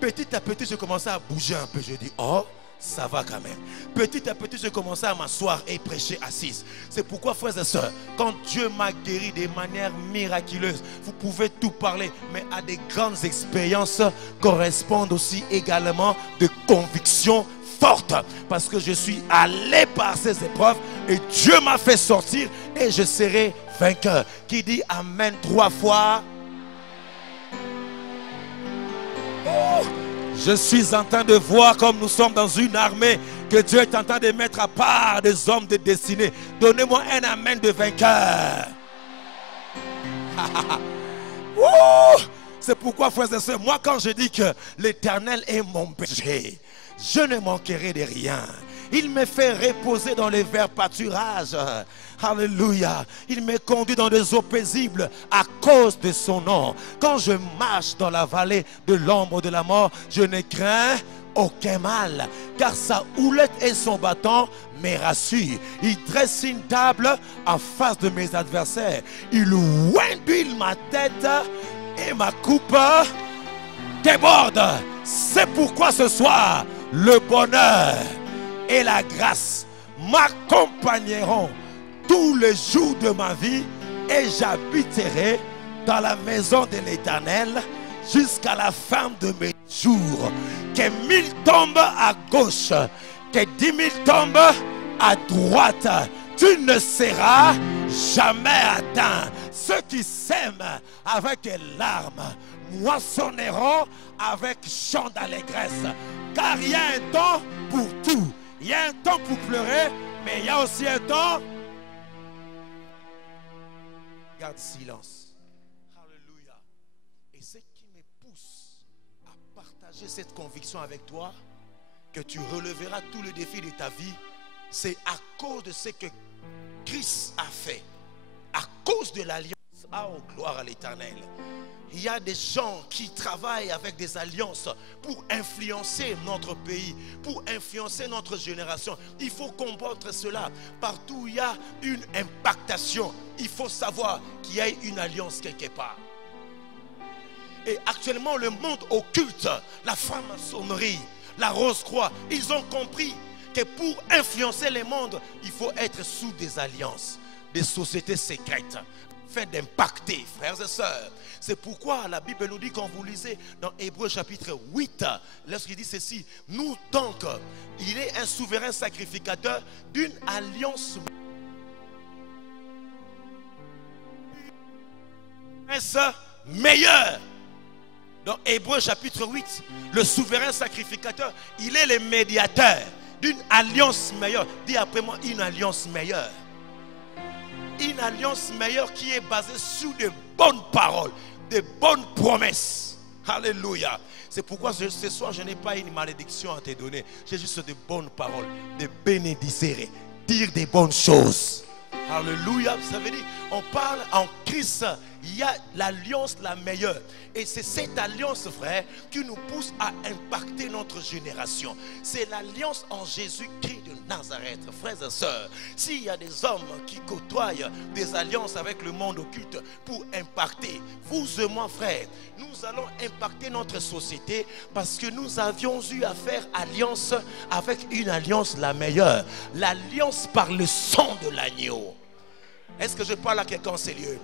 Petit à petit, je commençais à bouger un peu. Je dis, oh, ça va quand même. Petit à petit, je commençais à m'asseoir et prêcher assise. C'est pourquoi, frères et sœurs, quand Dieu m'a guéri de manière miraculeuse, vous pouvez tout parler, mais à des grandes expériences correspondent aussi également de convictions fortes. Parce que je suis allé par ces épreuves et Dieu m'a fait sortir et je serai vainqueur. Qui dit Amen 3 fois? Oh, je suis en train de voir comme nous sommes dans une armée que Dieu est en train de mettre à part des hommes de destinée. Donnez-moi un amen de vainqueur. Oh, c'est pourquoi, frères et sœurs, moi quand je dis que l'Éternel est mon berger, je ne manquerai de rien. Il me fait reposer dans les verts pâturages. Alléluia. Il me conduit dans des eaux paisibles à cause de son nom. Quand je marche dans la vallée de l'ombre de la mort, je ne crains aucun mal, car sa houlette et son bâton me rassurent. Il dresse une table en face de mes adversaires. Il oint d'huile ma tête et ma coupe déborde. C'est pourquoi ce soir, le bonheur et la grâce m'accompagneront tous les jours de ma vie, et j'habiterai dans la maison de l'Éternel jusqu'à la fin de mes jours. Que 1000 tombent à gauche, que 10 000 tombent à droite, tu ne seras jamais atteint. Ceux qui s'aiment avec larmes moissonneront avec chant d'allégresse. Car il y a un temps pour tout. Il y a un temps pour pleurer, mais il y a aussi un temps. Garde silence. Alléluia. Et ce qui me pousse à partager cette conviction avec toi, que tu releveras tous les défis de ta vie, c'est à cause de ce que Christ a fait, à cause de l'alliance. Ah, oh, gloire à l'Éternel. Il y a des gens qui travaillent avec des alliances pour influencer notre pays, pour influencer notre génération. Il faut combattre cela. Partout où il y a une impactation, il faut savoir qu'il y a une alliance quelque part. Et actuellement, le monde occulte, la franc-maçonnerie, la Rose-Croix, ils ont compris que pour influencer le monde, il faut être sous des alliances, des sociétés secrètes, afin d'impacter, frères et sœurs. C'est pourquoi la Bible nous dit, quand vous lisez dans Hébreux chapitre 8, lorsqu'il dit ceci: nous donc, il est un souverain sacrificateur d'une alliance meilleure. Dans Hébreux chapitre 8, le souverain sacrificateur, il est le médiateur d'une alliance meilleure. Dis après moi, une alliance meilleure. Une alliance meilleure qui est basée sur de bonnes paroles, de bonnes promesses. Alléluia. C'est pourquoi ce soir je n'ai pas une malédiction à te donner. J'ai juste de bonnes paroles, de bénédicere, dire des bonnes choses. Alléluia. Ça veut dire, on parle en Christ. Il y a l'alliance la meilleure. Et c'est cette alliance, frère, qui nous pousse à impacter notre génération. C'est l'alliance en Jésus-Christ de Nazareth. Frères et sœurs, s'il y a des hommes qui côtoient des alliances avec le monde occulte pour impacter, vous et moi, frères, nous allons impacter notre société parce que nous avions eu à faire alliance avec une alliance la meilleure. L'alliance par le sang de l'agneau. Est-ce que je parle à quelqu'un en sérieux?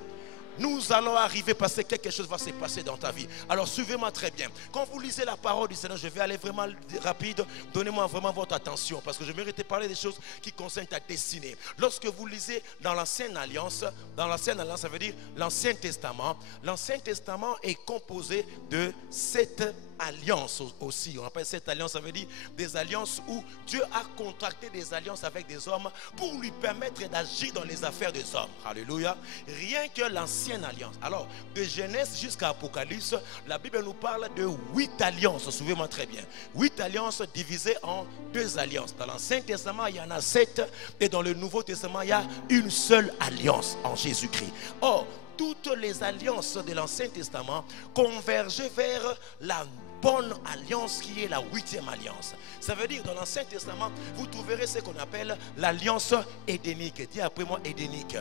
Nous allons arriver parce que quelque chose va se passer dans ta vie. Alors suivez-moi très bien. Quand vous lisez la parole du Seigneur, je vais aller vraiment rapide. Donnez-moi vraiment votre attention parce que je mérite de parler des choses qui concernent ta destinée. Lorsque vous lisez dans l'Ancienne Alliance, ça veut dire l'Ancien Testament. L'Ancien Testament est composé de 7 alliances aussi. On appelle cette alliance, ça veut dire des alliances où Dieu a contracté des alliances avec des hommes pour lui permettre d'agir dans les affaires des hommes. Alléluia. Rien que l'ancienne alliance. Alors, de Genèse jusqu'à Apocalypse, la Bible nous parle de 8 alliances. Souvenez-moi très bien. 8 alliances divisées en 2 alliances. Dans l'Ancien Testament, il y en a 7. Et dans le Nouveau Testament, il y a une seule alliance en Jésus-Christ. Or, toutes les alliances de l'Ancien Testament convergeaient vers la bonne alliance qui est la 8e alliance. Ça veut dire dans l'Ancien Testament, vous trouverez ce qu'on appelle l'alliance édénique. Dis après moi édénique.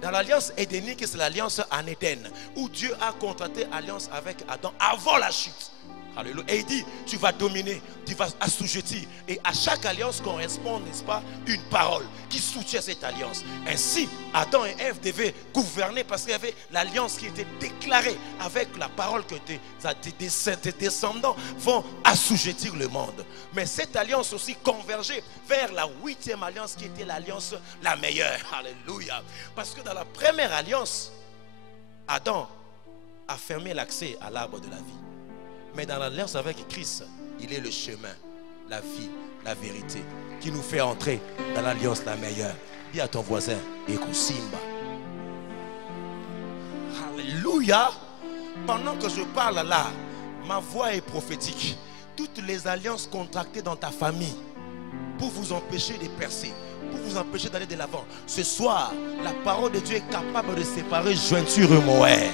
Dans l'alliance édénique, c'est l'alliance en Éden, où Dieu a contracté alliance avec Adam avant la chute. Alléluia. Et il dit, tu vas dominer, tu vas assujettir. Et à chaque alliance correspond, n'est-ce pas, une parole qui soutient cette alliance. Ainsi, Adam et Ève devaient gouverner parce qu'il y avait l'alliance qui était déclarée avec la parole que tes descendants vont assujettir le monde. Mais cette alliance aussi convergeait vers la 8e alliance qui était l'alliance la meilleure. Alléluia. Parce que dans la première alliance, Adam a fermé l'accès à l'arbre de la vie. Mais dans l'alliance avec Christ, il est le chemin, la vie, la vérité, qui nous fait entrer dans l'alliance la meilleure. Dis à ton voisin, écoute Simba. Alléluia. Pendant que je parle là, ma voix est prophétique. toutes les alliances contractées dans ta famille pour vous empêcher de percer, pour vous empêcher d'aller de l'avant. Ce soir, la parole de Dieu est capable de séparer jointure et moelle.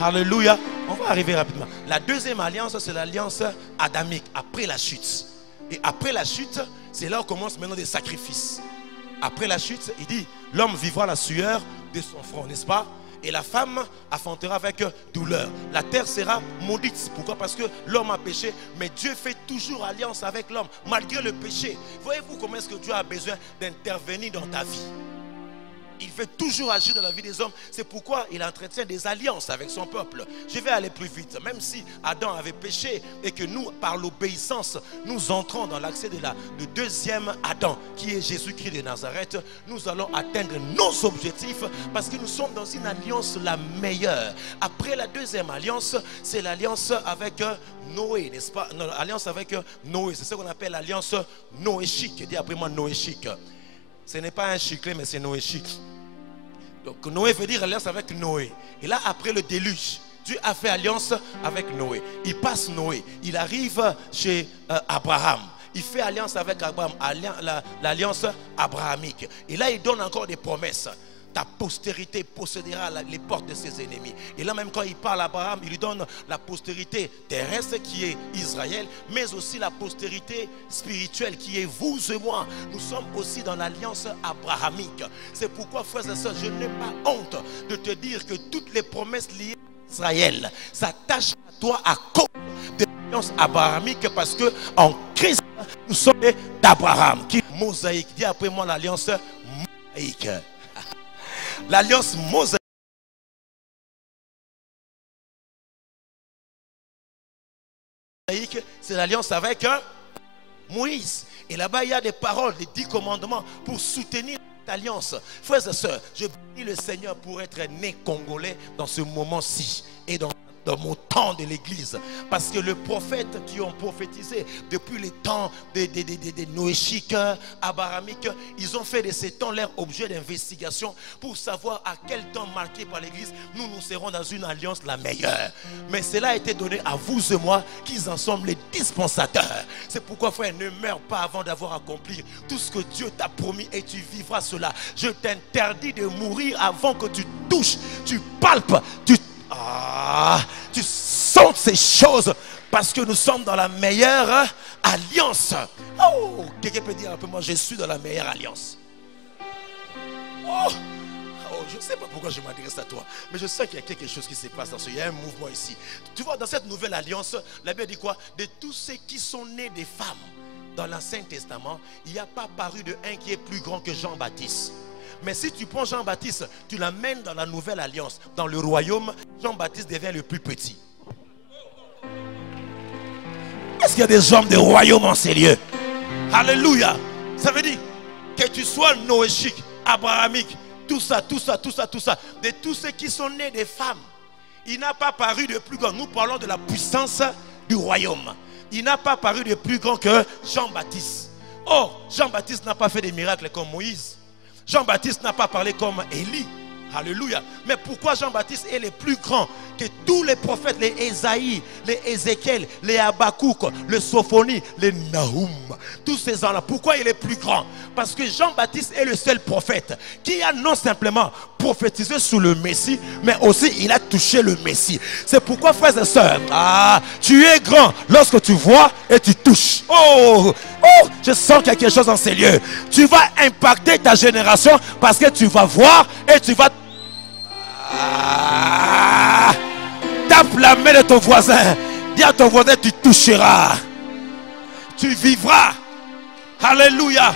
Alléluia. On va arriver rapidement. La deuxième alliance, c'est l'alliance adamique, après la chute. Et après la chute, c'est là où commence maintenant des sacrifices. Après la chute, il dit, l'homme vivra la sueur de son front, n'est-ce pas? Et la femme affrontera avec douleur. La terre sera maudite. Pourquoi? Parce que l'homme a péché. Mais Dieu fait toujours alliance avec l'homme, malgré le péché. Voyez-vous comment est-ce que Dieu a besoin d'intervenir dans ta vie? Il fait toujours agir dans la vie des hommes. C'est pourquoi il entretient des alliances avec son peuple. Je vais aller plus vite. Même si Adam avait péché et que nous, par l'obéissance, nous entrons dans l'accès de deuxième Adam, qui est Jésus-Christ de Nazareth, nous allons atteindre nos objectifs parce que nous sommes dans une alliance la meilleure. Après la deuxième alliance, c'est l'alliance avec Noé, n'est-ce pas? Non, l'alliance avec Noé, c'est ce qu'on appelle l'alliance noéchique. Dis après moi noéchique. Ce n'est pas un chiclet, mais c'est noéchique. Donc Noé veut dire alliance avec Noé. Et là, après le déluge, Dieu a fait alliance avec Noé. Il passe Noé. Il arrive chez Abraham. Il fait alliance avec Abraham, l'alliance abrahamique. Et là, il donne encore des promesses. Ta postérité possédera les portes de ses ennemis. Et là même quand il parle à Abraham, il lui donne la postérité terrestre qui est Israël, mais aussi la postérité spirituelle qui est vous et moi. Nous sommes aussi dans l'alliance abrahamique. C'est pourquoi, frères et sœurs, je n'ai pas honte de te dire que toutes les promesses liées à Israël s'attachent à toi à cause de l'alliance abrahamique, parce que en Christ, nous sommes d'Abraham. Qui est mosaïque. Dis après moi l'alliance mosaïque. L'alliance mosaïque, c'est l'alliance avec Moïse. Et là-bas, il y a des paroles, des 10 commandements pour soutenir cette alliance. Frères et sœurs, je bénis le Seigneur pour être né congolais dans ce moment-ci et dans mon temps de l'église, parce que les prophètes qui ont prophétisé depuis les temps des noéchiques, abrahamiques, ils ont fait de ces temps leur objet d'investigation pour savoir à quel temps marqué par l'église nous serons dans une alliance la meilleure. Mais cela a été donné à vous et moi qui en sommes les dispensateurs. C'est pourquoi, frère, ne meurs pas avant d'avoir accompli tout ce que Dieu t'a promis et tu vivras cela. Je t'interdis de mourir avant que tu touches, tu palpes, tu sens ces choses, parce que nous sommes dans la meilleure alliance. Oh, quelqu'un peut dire un peu, moi je suis dans la meilleure alliance. Oh, je ne sais pas pourquoi je m'adresse à toi, mais je sais qu'il y a quelque chose qui se passe dans ce. Il y a un mouvement ici. Tu vois, dans cette nouvelle alliance, la Bible dit quoi? De tous ceux qui sont nés des femmes dans l'Ancien Testament, il n'y a pas paru de un qui est plus grand que Jean-Baptiste. Mais si tu prends Jean-Baptiste, tu l'amènes dans la nouvelle alliance, dans le royaume, Jean-Baptiste devient le plus petit. Est-ce qu'il y a des hommes de royaume en ces lieux? Alléluia. Ça veut dire que tu sois noéchique, abrahamique, tout ça, de tous ceux qui sont nés des femmes, il n'a pas paru de plus grand. Nous parlons de la puissance du royaume. Il n'a pas paru de plus grand que Jean-Baptiste. Oh, Jean-Baptiste n'a pas fait des miracles comme Moïse. Jean-Baptiste n'a pas parlé comme Élie. Alléluia. Mais pourquoi Jean-Baptiste est le plus grand que tous les prophètes, les Ésaïe, les Ézéchiel, les Habakkuk, les Sophonie, les Nahum, tous ces gens-là? Pourquoi il est plus grand? Parce que Jean-Baptiste est le seul prophète qui a non simplement prophétisé sur le Messie, mais aussi il a touché le Messie. C'est pourquoi, frères et sœurs, tu es grand lorsque tu vois et tu touches. Oh, je sens quelque chose dans ces lieux. Tu vas impacter ta génération parce que tu vas voir et tu vas tape la main de ton voisin. Dis à ton voisin, tu toucheras, tu vivras. Alléluia.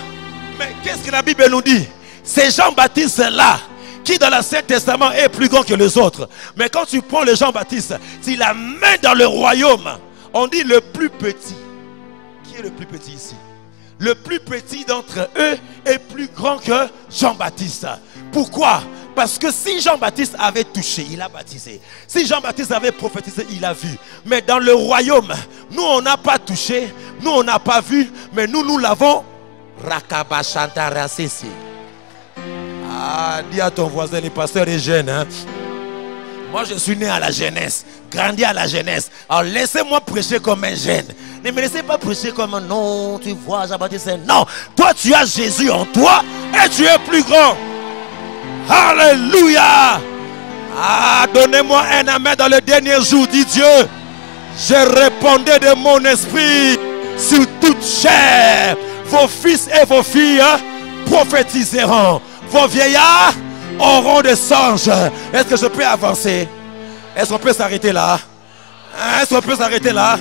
Mais qu'est-ce que la Bible nous dit? C'est Jean-Baptiste là qui dans l'Ancien Testament est plus grand que les autres. Mais quand tu prends le Jean-Baptiste, s'il la met dans le royaume, on dit le plus petit. Qui est le plus petit ici? Le plus petit d'entre eux est plus grand que Jean-Baptiste. Pourquoi? Parce que si Jean-Baptiste avait touché, il a baptisé. Si Jean-Baptiste avait prophétisé, il a vu. Mais dans le royaume, nous on n'a pas touché, nous on n'a pas vu, mais nous l'avons. Dis à ton voisin, les pasteurs est jeune. Moi, je suis né à la jeunesse, grandi à la jeunesse. Alors, laissez-moi prêcher comme un jeune. Ne me laissez pas prêcher comme un non, tu vois, Jean-Baptiste. Non, toi, tu as Jésus en toi et tu es plus grand. Alléluia. Ah, donnez-moi un amen dans le dernier jour, dit Dieu. Je répandrai de mon esprit sur toute chair. Vos fils et vos filles prophétiseront. Vos vieillards auront des songes. Est-ce que je peux avancer? Est-ce qu'on peut s'arrêter là? Est-ce qu'on peut s'arrêter là?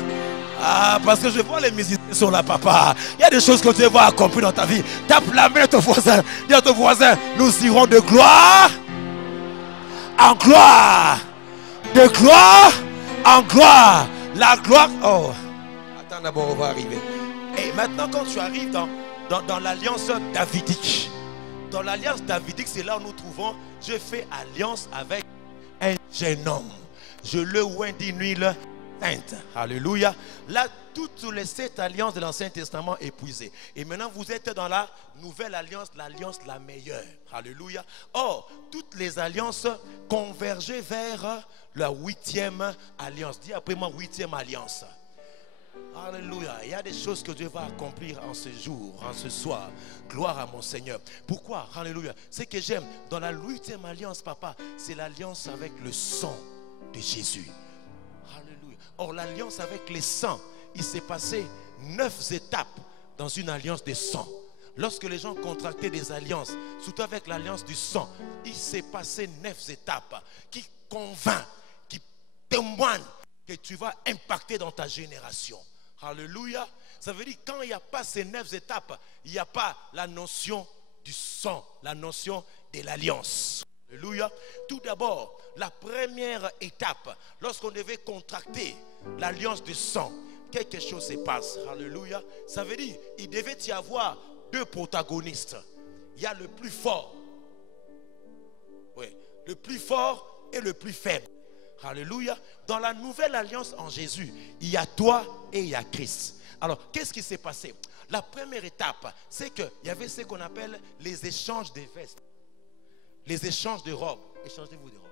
Ah, parce que je vois les musiciens sur la papa. Il y a des choses que Dieu va accomplir dans ta vie. Tape la main à ton voisin. Dis à ton voisin, nous irons de gloire en gloire. De gloire en gloire. La gloire. Oh, attends d'abord, on va arriver. Et maintenant, quand tu arrives dans l'alliance davidique, dans l'alliance davidique, c'est là où nous trouvons, je fais alliance avec un jeune homme. Je le oins d'une huile sainte. Alléluia. Là, toutes les 7 alliances de l'Ancien Testament épuisées. Et maintenant, vous êtes dans la nouvelle alliance, l'alliance la meilleure. Alléluia. Or, toutes les alliances convergeaient vers la 8e alliance. Dis après moi, 8e alliance. Alléluia. Il y a des choses que Dieu va accomplir en ce jour, en ce soir. Gloire à mon Seigneur. Pourquoi? Alléluia. Ce que j'aime dans la 8e alliance, papa, c'est l'alliance avec le sang de Jésus. Alléluia. Or, l'alliance avec les sangs, il s'est passé 9 étapes dans une alliance de sang. Lorsque les gens contractaient des alliances, surtout avec l'alliance du sang, il s'est passé 9 étapes qui convainquent, qui témoignent que tu vas impacter dans ta génération. Alléluia. Ça veut dire quand il n'y a pas ces 9 étapes, il n'y a pas la notion du sang, la notion de l'alliance. Alléluia. Tout d'abord, la première étape, lorsqu'on devait contracter l'alliance du sang, quelque chose se passe. Alléluia. Ça veut dire il devait y avoir 2 protagonistes. Il y a le plus fort. Oui, le plus fort et le plus faible. Alléluia. Dans la nouvelle alliance en Jésus, il y a toi et il y a Christ. Alors, qu'est-ce qui s'est passé? La première étape, c'est qu'il y avait ce qu'on appelle les échanges des vestes. Les échanges de robes. Échangez-vous de robes.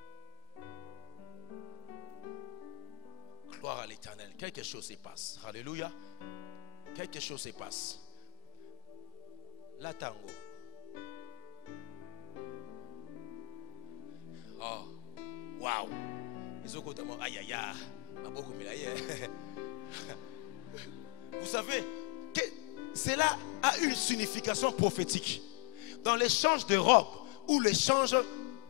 Gloire à l'Éternel. Quelque chose se passe. Alléluia. Quelque chose se passe. La tango. Oh, waouh. Aïe aïe aïe. Vous savez que cela a une signification prophétique. Dans l'échange de robes ou l'échange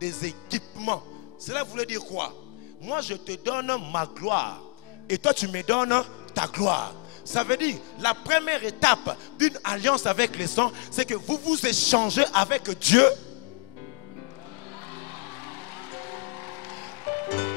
des équipements, cela voulait dire quoi? Moi je te donne ma gloire et toi tu me donnes ta gloire. Ça veut dire la première étape d'une alliance avec les saints, c'est que vous vous échangez avec Dieu.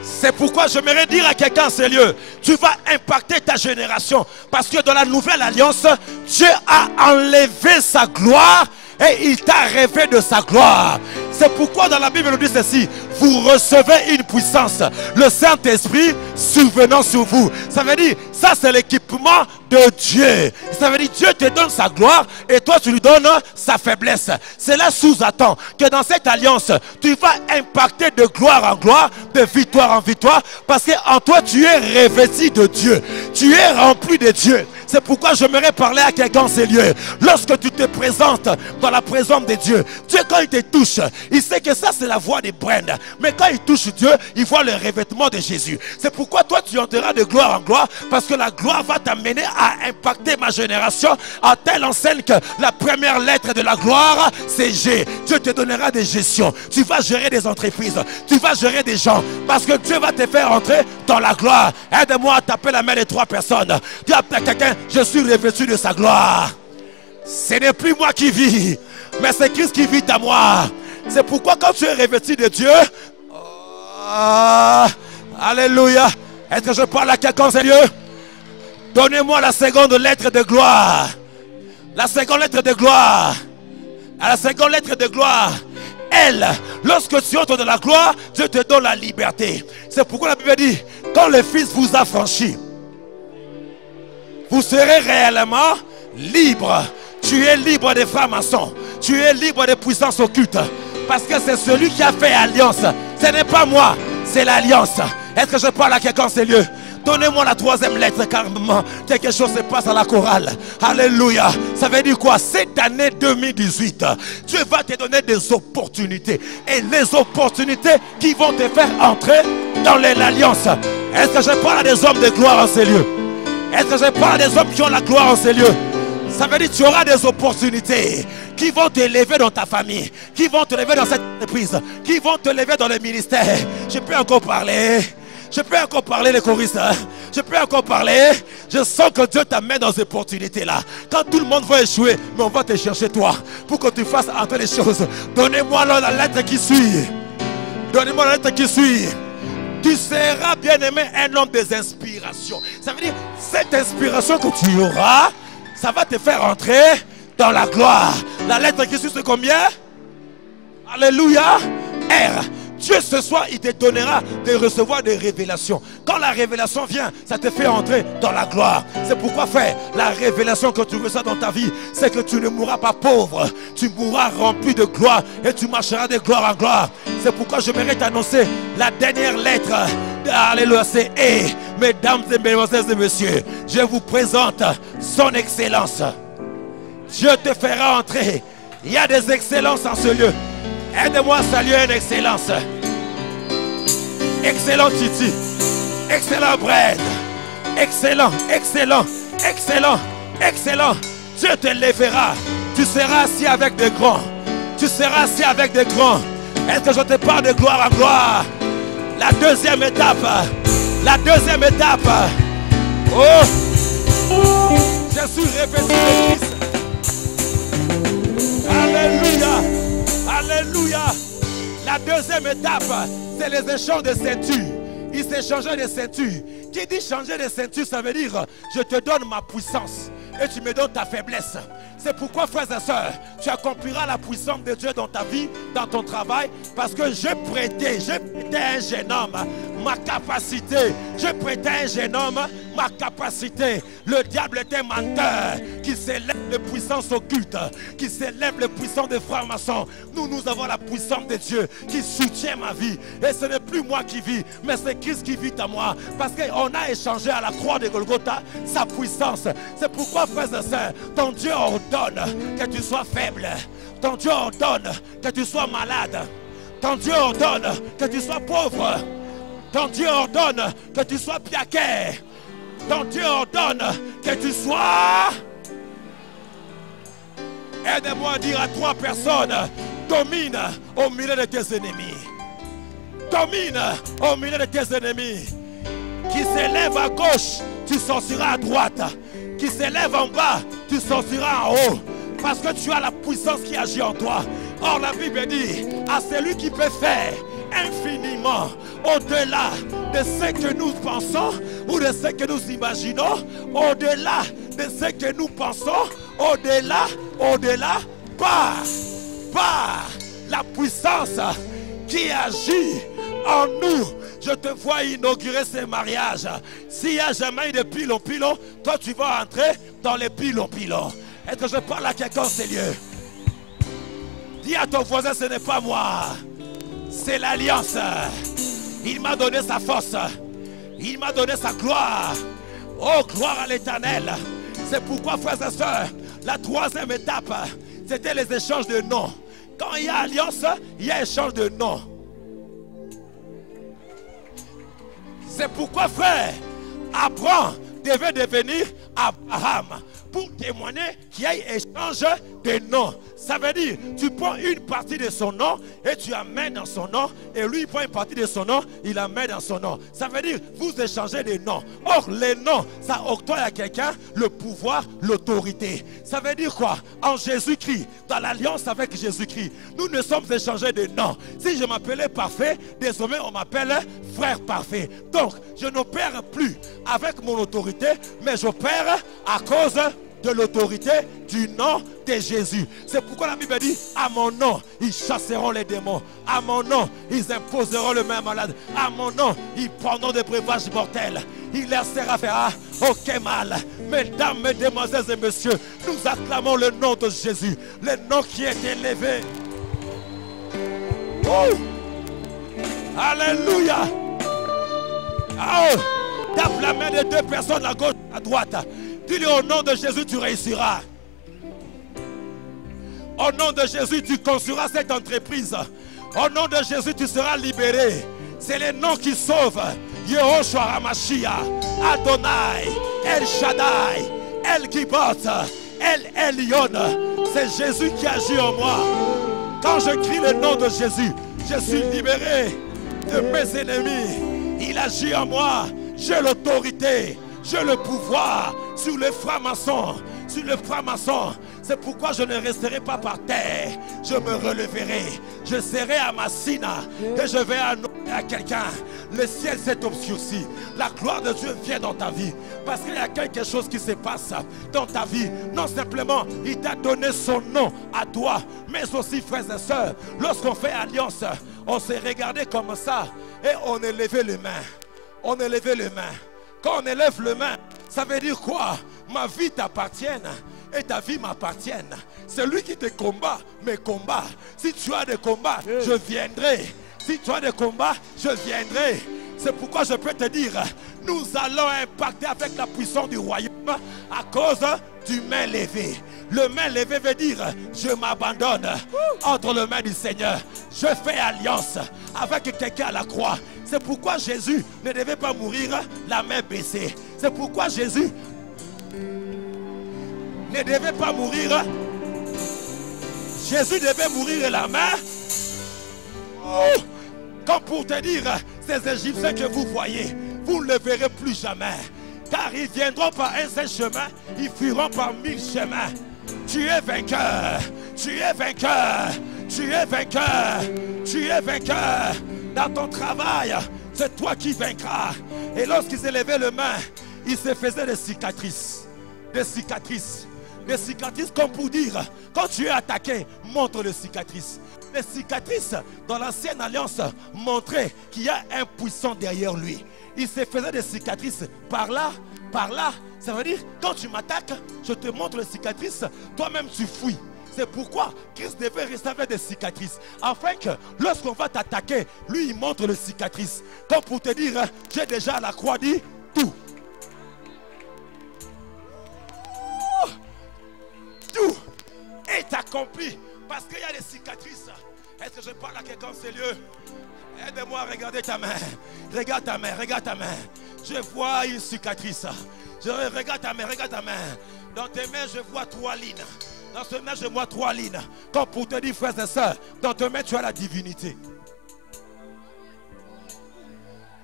C'est pourquoi j'aimerais dire à quelqu'un en ces lieux, tu vas impacter ta génération. Parce que dans la nouvelle alliance, Dieu a enlevé sa gloire et il t'a rêvé de sa gloire. C'est pourquoi dans la Bible, on dit ceci: vous recevez une puissance, le Saint-Esprit survenant sur vous. Ça veut dire, ça c'est l'équipement de Dieu. Ça veut dire, Dieu te donne sa gloire et toi tu lui donnes sa faiblesse. Cela sous-attend que dans cette alliance, tu vas impacter de gloire en gloire, de victoire en victoire, parce qu'en toi tu es revêtu de Dieu. Tu es rempli de Dieu. C'est pourquoi j'aimerais parler à quelqu'un en ces lieux. Lorsque tu te présentes dans la présence de Dieu, Dieu quand il te touche, il sait que ça c'est la voix de Brenda. Mais quand il touche Dieu, il voit le revêtement de Jésus. C'est pourquoi toi tu entreras de gloire en gloire, parce que la gloire va t'amener à impacter ma génération à telle enseigne que la première lettre de la gloire c'est G. Dieu te donnera des gestions. Tu vas gérer des entreprises. Tu vas gérer des gens. Parce que Dieu va te faire entrer dans la gloire. Aide-moi à taper la main de 3 personnes. Dis à quelqu'un: je suis revêtu de sa gloire. Ce n'est plus moi qui vis, mais c'est Christ qui vit à moi. C'est pourquoi quand tu es revêtu de Dieu, alléluia. Est-ce que je parle à quelqu'un sérieux? Donnez-moi la seconde lettre de gloire. La seconde lettre de gloire. À la seconde lettre de gloire. Elle, lorsque tu entres dans la gloire, Dieu te donne la liberté. C'est pourquoi la Bible dit: quand le Fils vous a franchi, vous serez réellement libre. Tu es libre des francs-maçons. Tu es libre des puissances occultes. Parce que c'est celui qui a fait alliance. Ce n'est pas moi. C'est l'alliance. Est-ce que je parle à quelqu'un en ces lieux? Donnez-moi la troisième lettre car quelque chose se passe à la chorale. Alléluia. Ça veut dire quoi? Cette année 2018, Dieu va te donner des opportunités. Et les opportunités qui vont te faire entrer dans l'alliance. Est-ce que je parle à des hommes de gloire en ces lieux? Est-ce que je parle à des hommes qui ont la gloire en ces lieux? Ça veut dire que tu auras des opportunités qui vont te lever dans ta famille, qui vont te lever dans cette entreprise, qui vont te lever dans le ministère. Je peux encore parler. Je peux encore parler les choristes. Je peux encore parler. Je sens que Dieu t'amène dans ces opportunités-là. Quand tout le monde va échouer, mais on va te chercher toi pour que tu fasses entrer les choses. Donnez-moi la lettre qui suit. Donnez-moi la lettre qui suit. Tu seras bien aimé un homme des inspirations. Ça veut dire cette inspiration que tu auras, ça va te faire entrer dans la gloire. La lettre qui suit c'est combien? Alléluia. R. Dieu ce soir il te donnera de recevoir des révélations. Quand la révélation vient, ça te fait entrer dans la gloire. C'est pourquoi frère, la révélation que tu reçois dans ta vie, c'est que tu ne mourras pas pauvre. Tu mourras rempli de gloire et tu marcheras de gloire en gloire. C'est pourquoi je mérite d'annoncer la dernière lettre. Alléluia, c'est E. Mesdames et mesdemoiselles et messieurs, je vous présente son excellence. Dieu te fera entrer. Il y a des excellences en ce lieu. Aide-moi à saluer une excellence. Excellent Titi. Excellent Brad. Excellent, excellent, excellent, excellent. Dieu te lèvera. Tu seras assis avec des grands. Tu seras assis avec des grands. Est-ce que je te parle de gloire en gloire? La deuxième étape. La deuxième étape. Oh! Je suis revêtu de Christ. Alléluia. Alléluia. La deuxième étape, c'est les échanges de ceintures. Ils s'échangeaient de ceintures. Qui dit changer de ceinture, ça veut dire je te donne ma puissance et tu me donnes ta faiblesse. C'est pourquoi, frères et sœurs, tu accompliras la puissance de Dieu dans ta vie, dans ton travail, parce que je prêtais à un jeune homme ma capacité. Je prêtais à un jeune homme ma capacité. Le diable est un menteur qui s'élève de puissance occulte, qui s'élève de puissance de francs-maçons. Nous avons la puissance de Dieu qui soutient ma vie. Et ce n'est plus moi qui vis, mais c'est Christ qui vit à moi. Parce qu'on a échangé à la croix de Golgotha sa puissance. C'est pourquoi, frères et sœurs, ton Dieu ordonne que tu sois faible. Ton Dieu ordonne que tu sois malade. Ton Dieu ordonne que tu sois pauvre. Ton Dieu ordonne que tu sois piaquet. Ton Dieu ordonne que tu sois... Aide-moi à dire à 3 personnes, domine au milieu de tes ennemis. Domine au milieu de tes ennemis. Qui s'élève à gauche, tu sortiras à droite. Qui s'élève en bas, tu sortiras en haut. Parce que tu as la puissance qui agit en toi. Or la Bible dit, à celui qui peut faire infiniment au-delà de ce que nous pensons ou de ce que nous imaginons, au-delà de ce que nous pensons, au-delà, par la puissance qui agit en nous. Je te vois inaugurer ces mariages. S'il n'y a jamais eu de pilon-pilon, toi tu vas entrer dans les pilon-pilon. Est-ce que je parle à quelqu'un en ces lieux? Dis à ton voisin, ce n'est pas moi. C'est l'alliance. Il m'a donné sa force. Il m'a donné sa gloire. Oh, gloire à l'Éternel. C'est pourquoi, frères et sœurs, la troisième étape, c'était les échanges de noms. Quand il y a alliance, il y a échange de noms. C'est pourquoi, frère, Abraham devait devenir Abraham pour témoigner qu'il y a échange de noms. Ça veut dire, tu prends une partie de son nom et tu amènes dans son nom, et lui il prend une partie de son nom, il amène dans son nom. Ça veut dire, vous échangez des noms. Or, les noms, ça octroie à quelqu'un le pouvoir, l'autorité. Ça veut dire quoi? En Jésus-Christ, dans l'alliance avec Jésus-Christ, nous ne sommes échangés de noms. Si je m'appelais parfait, désormais on m'appelle frère parfait. Donc, je n'opère plus avec mon autorité, mais j'opère à cause de l'autorité du nom de Jésus. C'est pourquoi la Bible dit, à mon nom, ils chasseront les démons. À mon nom, ils imposeront le même malade. À mon nom, ils prendront des breuvages mortels. Il leur sera fait, ah, ok mal. Mesdames, mesdemoiselles et messieurs, nous acclamons le nom de Jésus. Le nom qui est élevé. Oh! Alléluia. Oh, tape la main de deux personnes à gauche, à droite. Dis-lui au nom de Jésus, tu réussiras. Au nom de Jésus, tu construiras cette entreprise. Au nom de Jésus, tu seras libéré. C'est le nom qui sauve. Yehoshua Hamashiach, Adonai, El Shaddai, El Kibot, El Elyon. C'est Jésus qui agit en moi. Quand je crie le nom de Jésus, je suis libéré de mes ennemis. Il agit en moi. J'ai l'autorité, j'ai le pouvoir sur les francs-maçons. Sur le franc-maçon. C'est pourquoi je ne resterai pas par terre. Je me releverai. Je serai à Massina et je vais annoncer à quelqu'un. Le ciel s'est obscurci. La gloire de Dieu vient dans ta vie. Parce qu'il y a quelque chose qui se passe dans ta vie. Non simplement, il t'a donné son nom à toi. Mais aussi, frères et sœurs, lorsqu'on fait alliance, on s'est regardé comme ça. Et on élevait les mains. On élevait les mains. Quand on élève les mains, ça veut dire quoi? Ma vie t'appartienne et ta vie m'appartienne. Celui qui te combat, me combat. Si tu as des combats, je viendrai. Si tu as des combats, je viendrai. C'est pourquoi je peux te dire, nous allons impacter avec la puissance du royaume à cause du main levée. Le main levé veut dire, je m'abandonne entre les mains du Seigneur. Je fais alliance avec quelqu'un à la croix. C'est pourquoi Jésus ne devait pas mourir la main baissée. C'est pourquoi Jésus ne devait pas mourir. Jésus devait mourir la main. Oh, comme pour te dire, ces Égyptiens que vous voyez, vous ne les verrez plus jamais. Car ils viendront par un seul chemin, ils fuiront par 1000 chemins. Tu es vainqueur, tu es vainqueur, tu es vainqueur, tu es vainqueur. Dans ton travail, c'est toi qui vaincras. Et lorsqu'ils élevaient les mains, ils se faisaient des cicatrices. Des cicatrices. Des cicatrices comme pour dire, quand tu es attaqué, montre les cicatrices. Les cicatrices dans l'ancienne alliance montraient qu'il y a un puissant derrière lui. Il se faisait des cicatrices par là, par là. Ça veut dire, quand tu m'attaques, je te montre les cicatrices, toi-même tu fuis. C'est pourquoi Christ devait rester avec des cicatrices. Afin que lorsqu'on va t'attaquer, lui il montre les cicatrices. Comme pour te dire, j'ai déjà à la croix dit tout. Tout est accompli parce qu'il y a des cicatrices. Est-ce que je parle à quelqu'un sérieux? Aide-moi à regarder ta main. Regarde ta main, regarde ta main. Je vois une cicatrice. Regarde ta main, regarde ta main. Dans tes mains, je vois 3 lignes. Dans tes mains, je vois 3 lignes. Comme pour te dire, frères et sœurs, dans tes mains, tu as la divinité.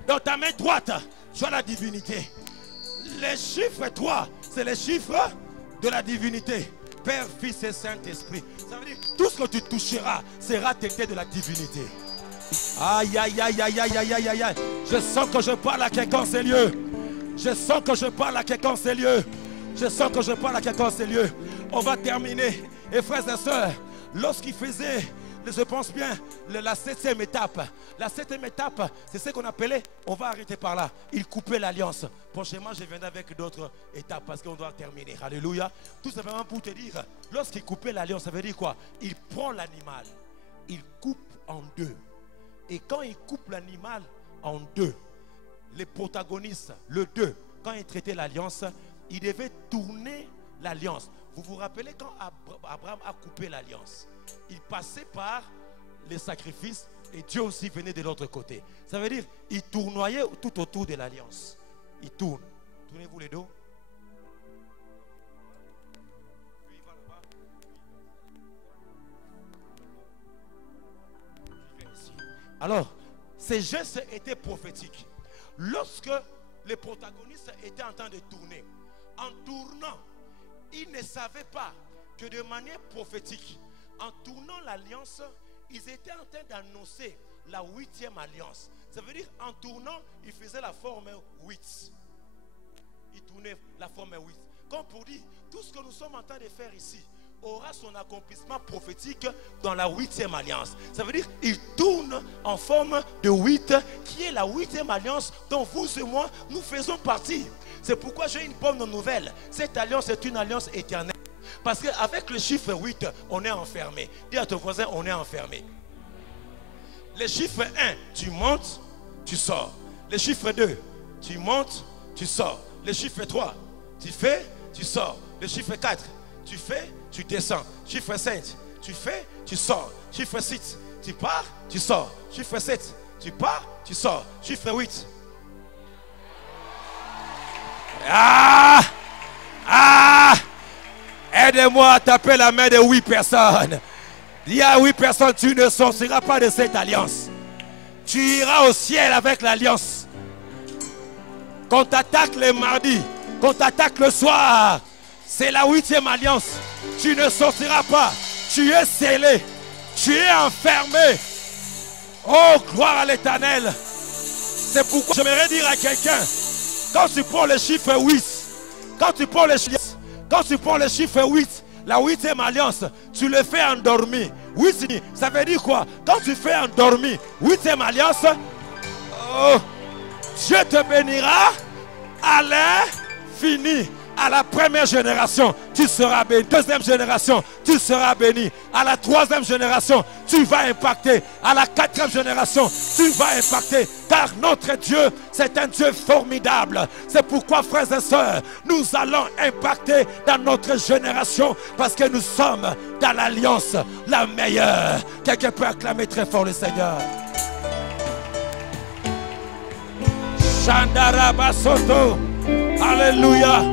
Dans ta main droite, tu as la divinité. Les chiffres 3, c'est les chiffres de la divinité. Père, Fils et Saint-Esprit. Ça veut dire tout ce que tu toucheras sera teinté de la divinité. Aïe, aïe, aïe, aïe, aïe, aïe, aïe, aïe, aïe. Je sens que je parle à quelqu'un, c'est lieu. Je sens que je parle à quelqu'un, c'est lieu. Je sens que je parle à quelqu'un, c'est lieu. On va terminer. Et frères et sœurs, lorsqu'il faisait, je pense bien, la 7e étape. La 7e étape, c'est ce qu'on appelait, on va arrêter par là. Il coupait l'alliance. Prochainement, je viendrai avec d'autres étapes parce qu'on doit terminer. Alléluia. Tout simplement pour te dire, lorsqu'il coupait l'alliance, ça veut dire quoi? Il prend l'animal, il coupe en deux. Et quand il coupe l'animal en deux, les protagonistes, le 2, quand il traitait l'alliance, il devait tourner l'alliance. Vous vous rappelez quand Abraham a coupé l'alliance? Il passait par les sacrifices et Dieu aussi venait de l'autre côté. Ça veut dire, il tournoyait tout autour de l'alliance. Il tourne. Tournez-vous les dos. Puis il va là-bas. Alors, ces gestes étaient prophétiques. Lorsque les protagonistes étaient en train de tourner, en tournant, ils ne savaient pas que de manière prophétique, en tournant l'alliance, ils étaient en train d'annoncer la 8e alliance. Ça veut dire, en tournant, ils faisaient la forme 8. Ils tournaient la forme 8. Comme pour dire, tout ce que nous sommes en train de faire ici aura son accomplissement prophétique dans la 8e alliance. Ça veut dire, il tourne en forme de 8, qui est la 8e alliance dont vous et moi, nous faisons partie. C'est pourquoi j'ai une bonne nouvelle. Cette alliance est une alliance éternelle. Parce qu'avec le chiffre 8, on est enfermé. Dis à ton voisin, on est enfermé. Le chiffre 1, tu montes, tu sors. Le chiffre 2, tu montes, tu sors. Le chiffre 3, tu fais, tu sors. Le chiffre 4, tu fais, tu descends. Chiffre 5, tu fais, tu sors. Chiffre 6, tu pars, tu sors. Chiffre 7, tu pars, tu sors. Chiffre 8. Aide-moi à taper la main de 8 personnes. Il y a 8 personnes, tu ne sortiras pas de cette alliance. Tu iras au ciel avec l'alliance. Qu'on t'attaque le mardi, qu'on t'attaque le soir, c'est la 8e alliance. Tu ne sortiras pas. Tu es scellé. Tu es enfermé. Oh, gloire à l'Éternel. C'est pourquoi j'aimerais dire à quelqu'un, quand tu prends le chiffre 8, quand tu prends le chiffre 8, la 8e alliance, tu le fais endormi. 8, ça veut dire quoi? Quand tu fais endormi, 8e alliance, oh, Dieu te bénira à l'infini. À la première génération, tu seras béni. Deuxième génération, tu seras béni. À la troisième génération, tu vas impacter. À la 4e génération, tu vas impacter. Car notre Dieu, c'est un Dieu formidable. C'est pourquoi, frères et sœurs, nous allons impacter dans notre génération. Parce que nous sommes dans l'alliance la meilleure. Quelqu'un peut acclamer très fort le Seigneur. Shandarabasoto. Alléluia.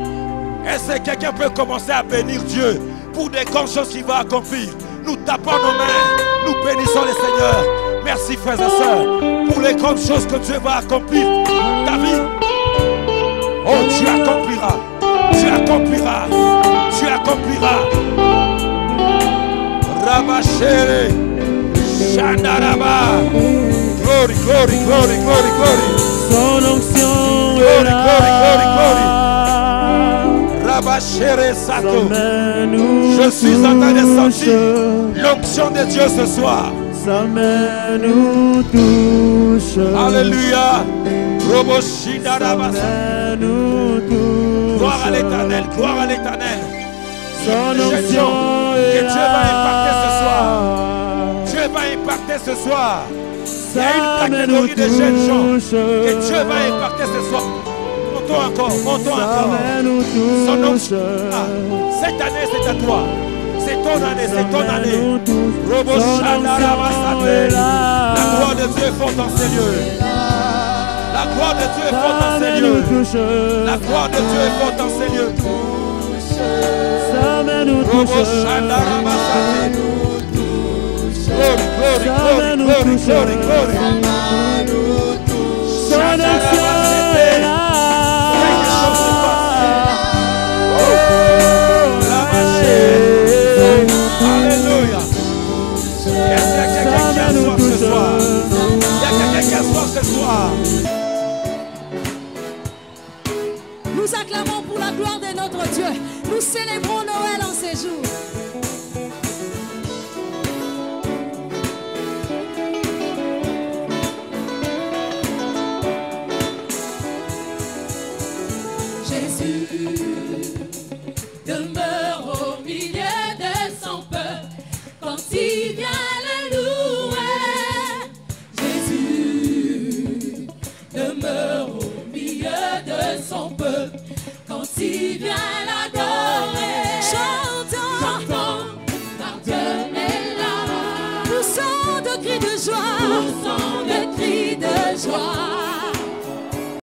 Est-ce que quelqu'un peut commencer à bénir Dieu pour des grandes choses qu'il va accomplir? Nous tapons nos mains, nous bénissons le Seigneur. Merci frères et sœurs pour les grandes choses que Dieu va accomplir dans ta vie. Oh, tu accompliras, tu accompliras, tu accompliras. Rabachere, Shandaraba. Glory, glory, glory, glory, glory. Son onction glory, glory, glory, glory. Je suis en train de sentir l'onction de Dieu ce soir. Sa main nous touche. Alléluia. Gloire à l'Éternel, gloire à l'Éternel. Son onction que Dieu va impacter ce soir. Dieu va impacter ce soir. Il y a une catégorie de jeunes gens que Dieu va impacter ce soir. Montons encore, montons encore. Son nom, cette année c'est à toi. C'est ton année, c'est ton année. La gloire de Dieu est forte dans ces lieux. La gloire de Dieu est forte dans ces lieux. La gloire de Dieu est forte dans ces lieux. Glory, glory, glory, glory, glory, glory. Alléluia. Il y a quelqu'un qui a soif ce soir. Il y a quelqu'un qui a soif ce soir. Nous acclamons pour la gloire de notre Dieu. Nous célébrons Noël en ces jours.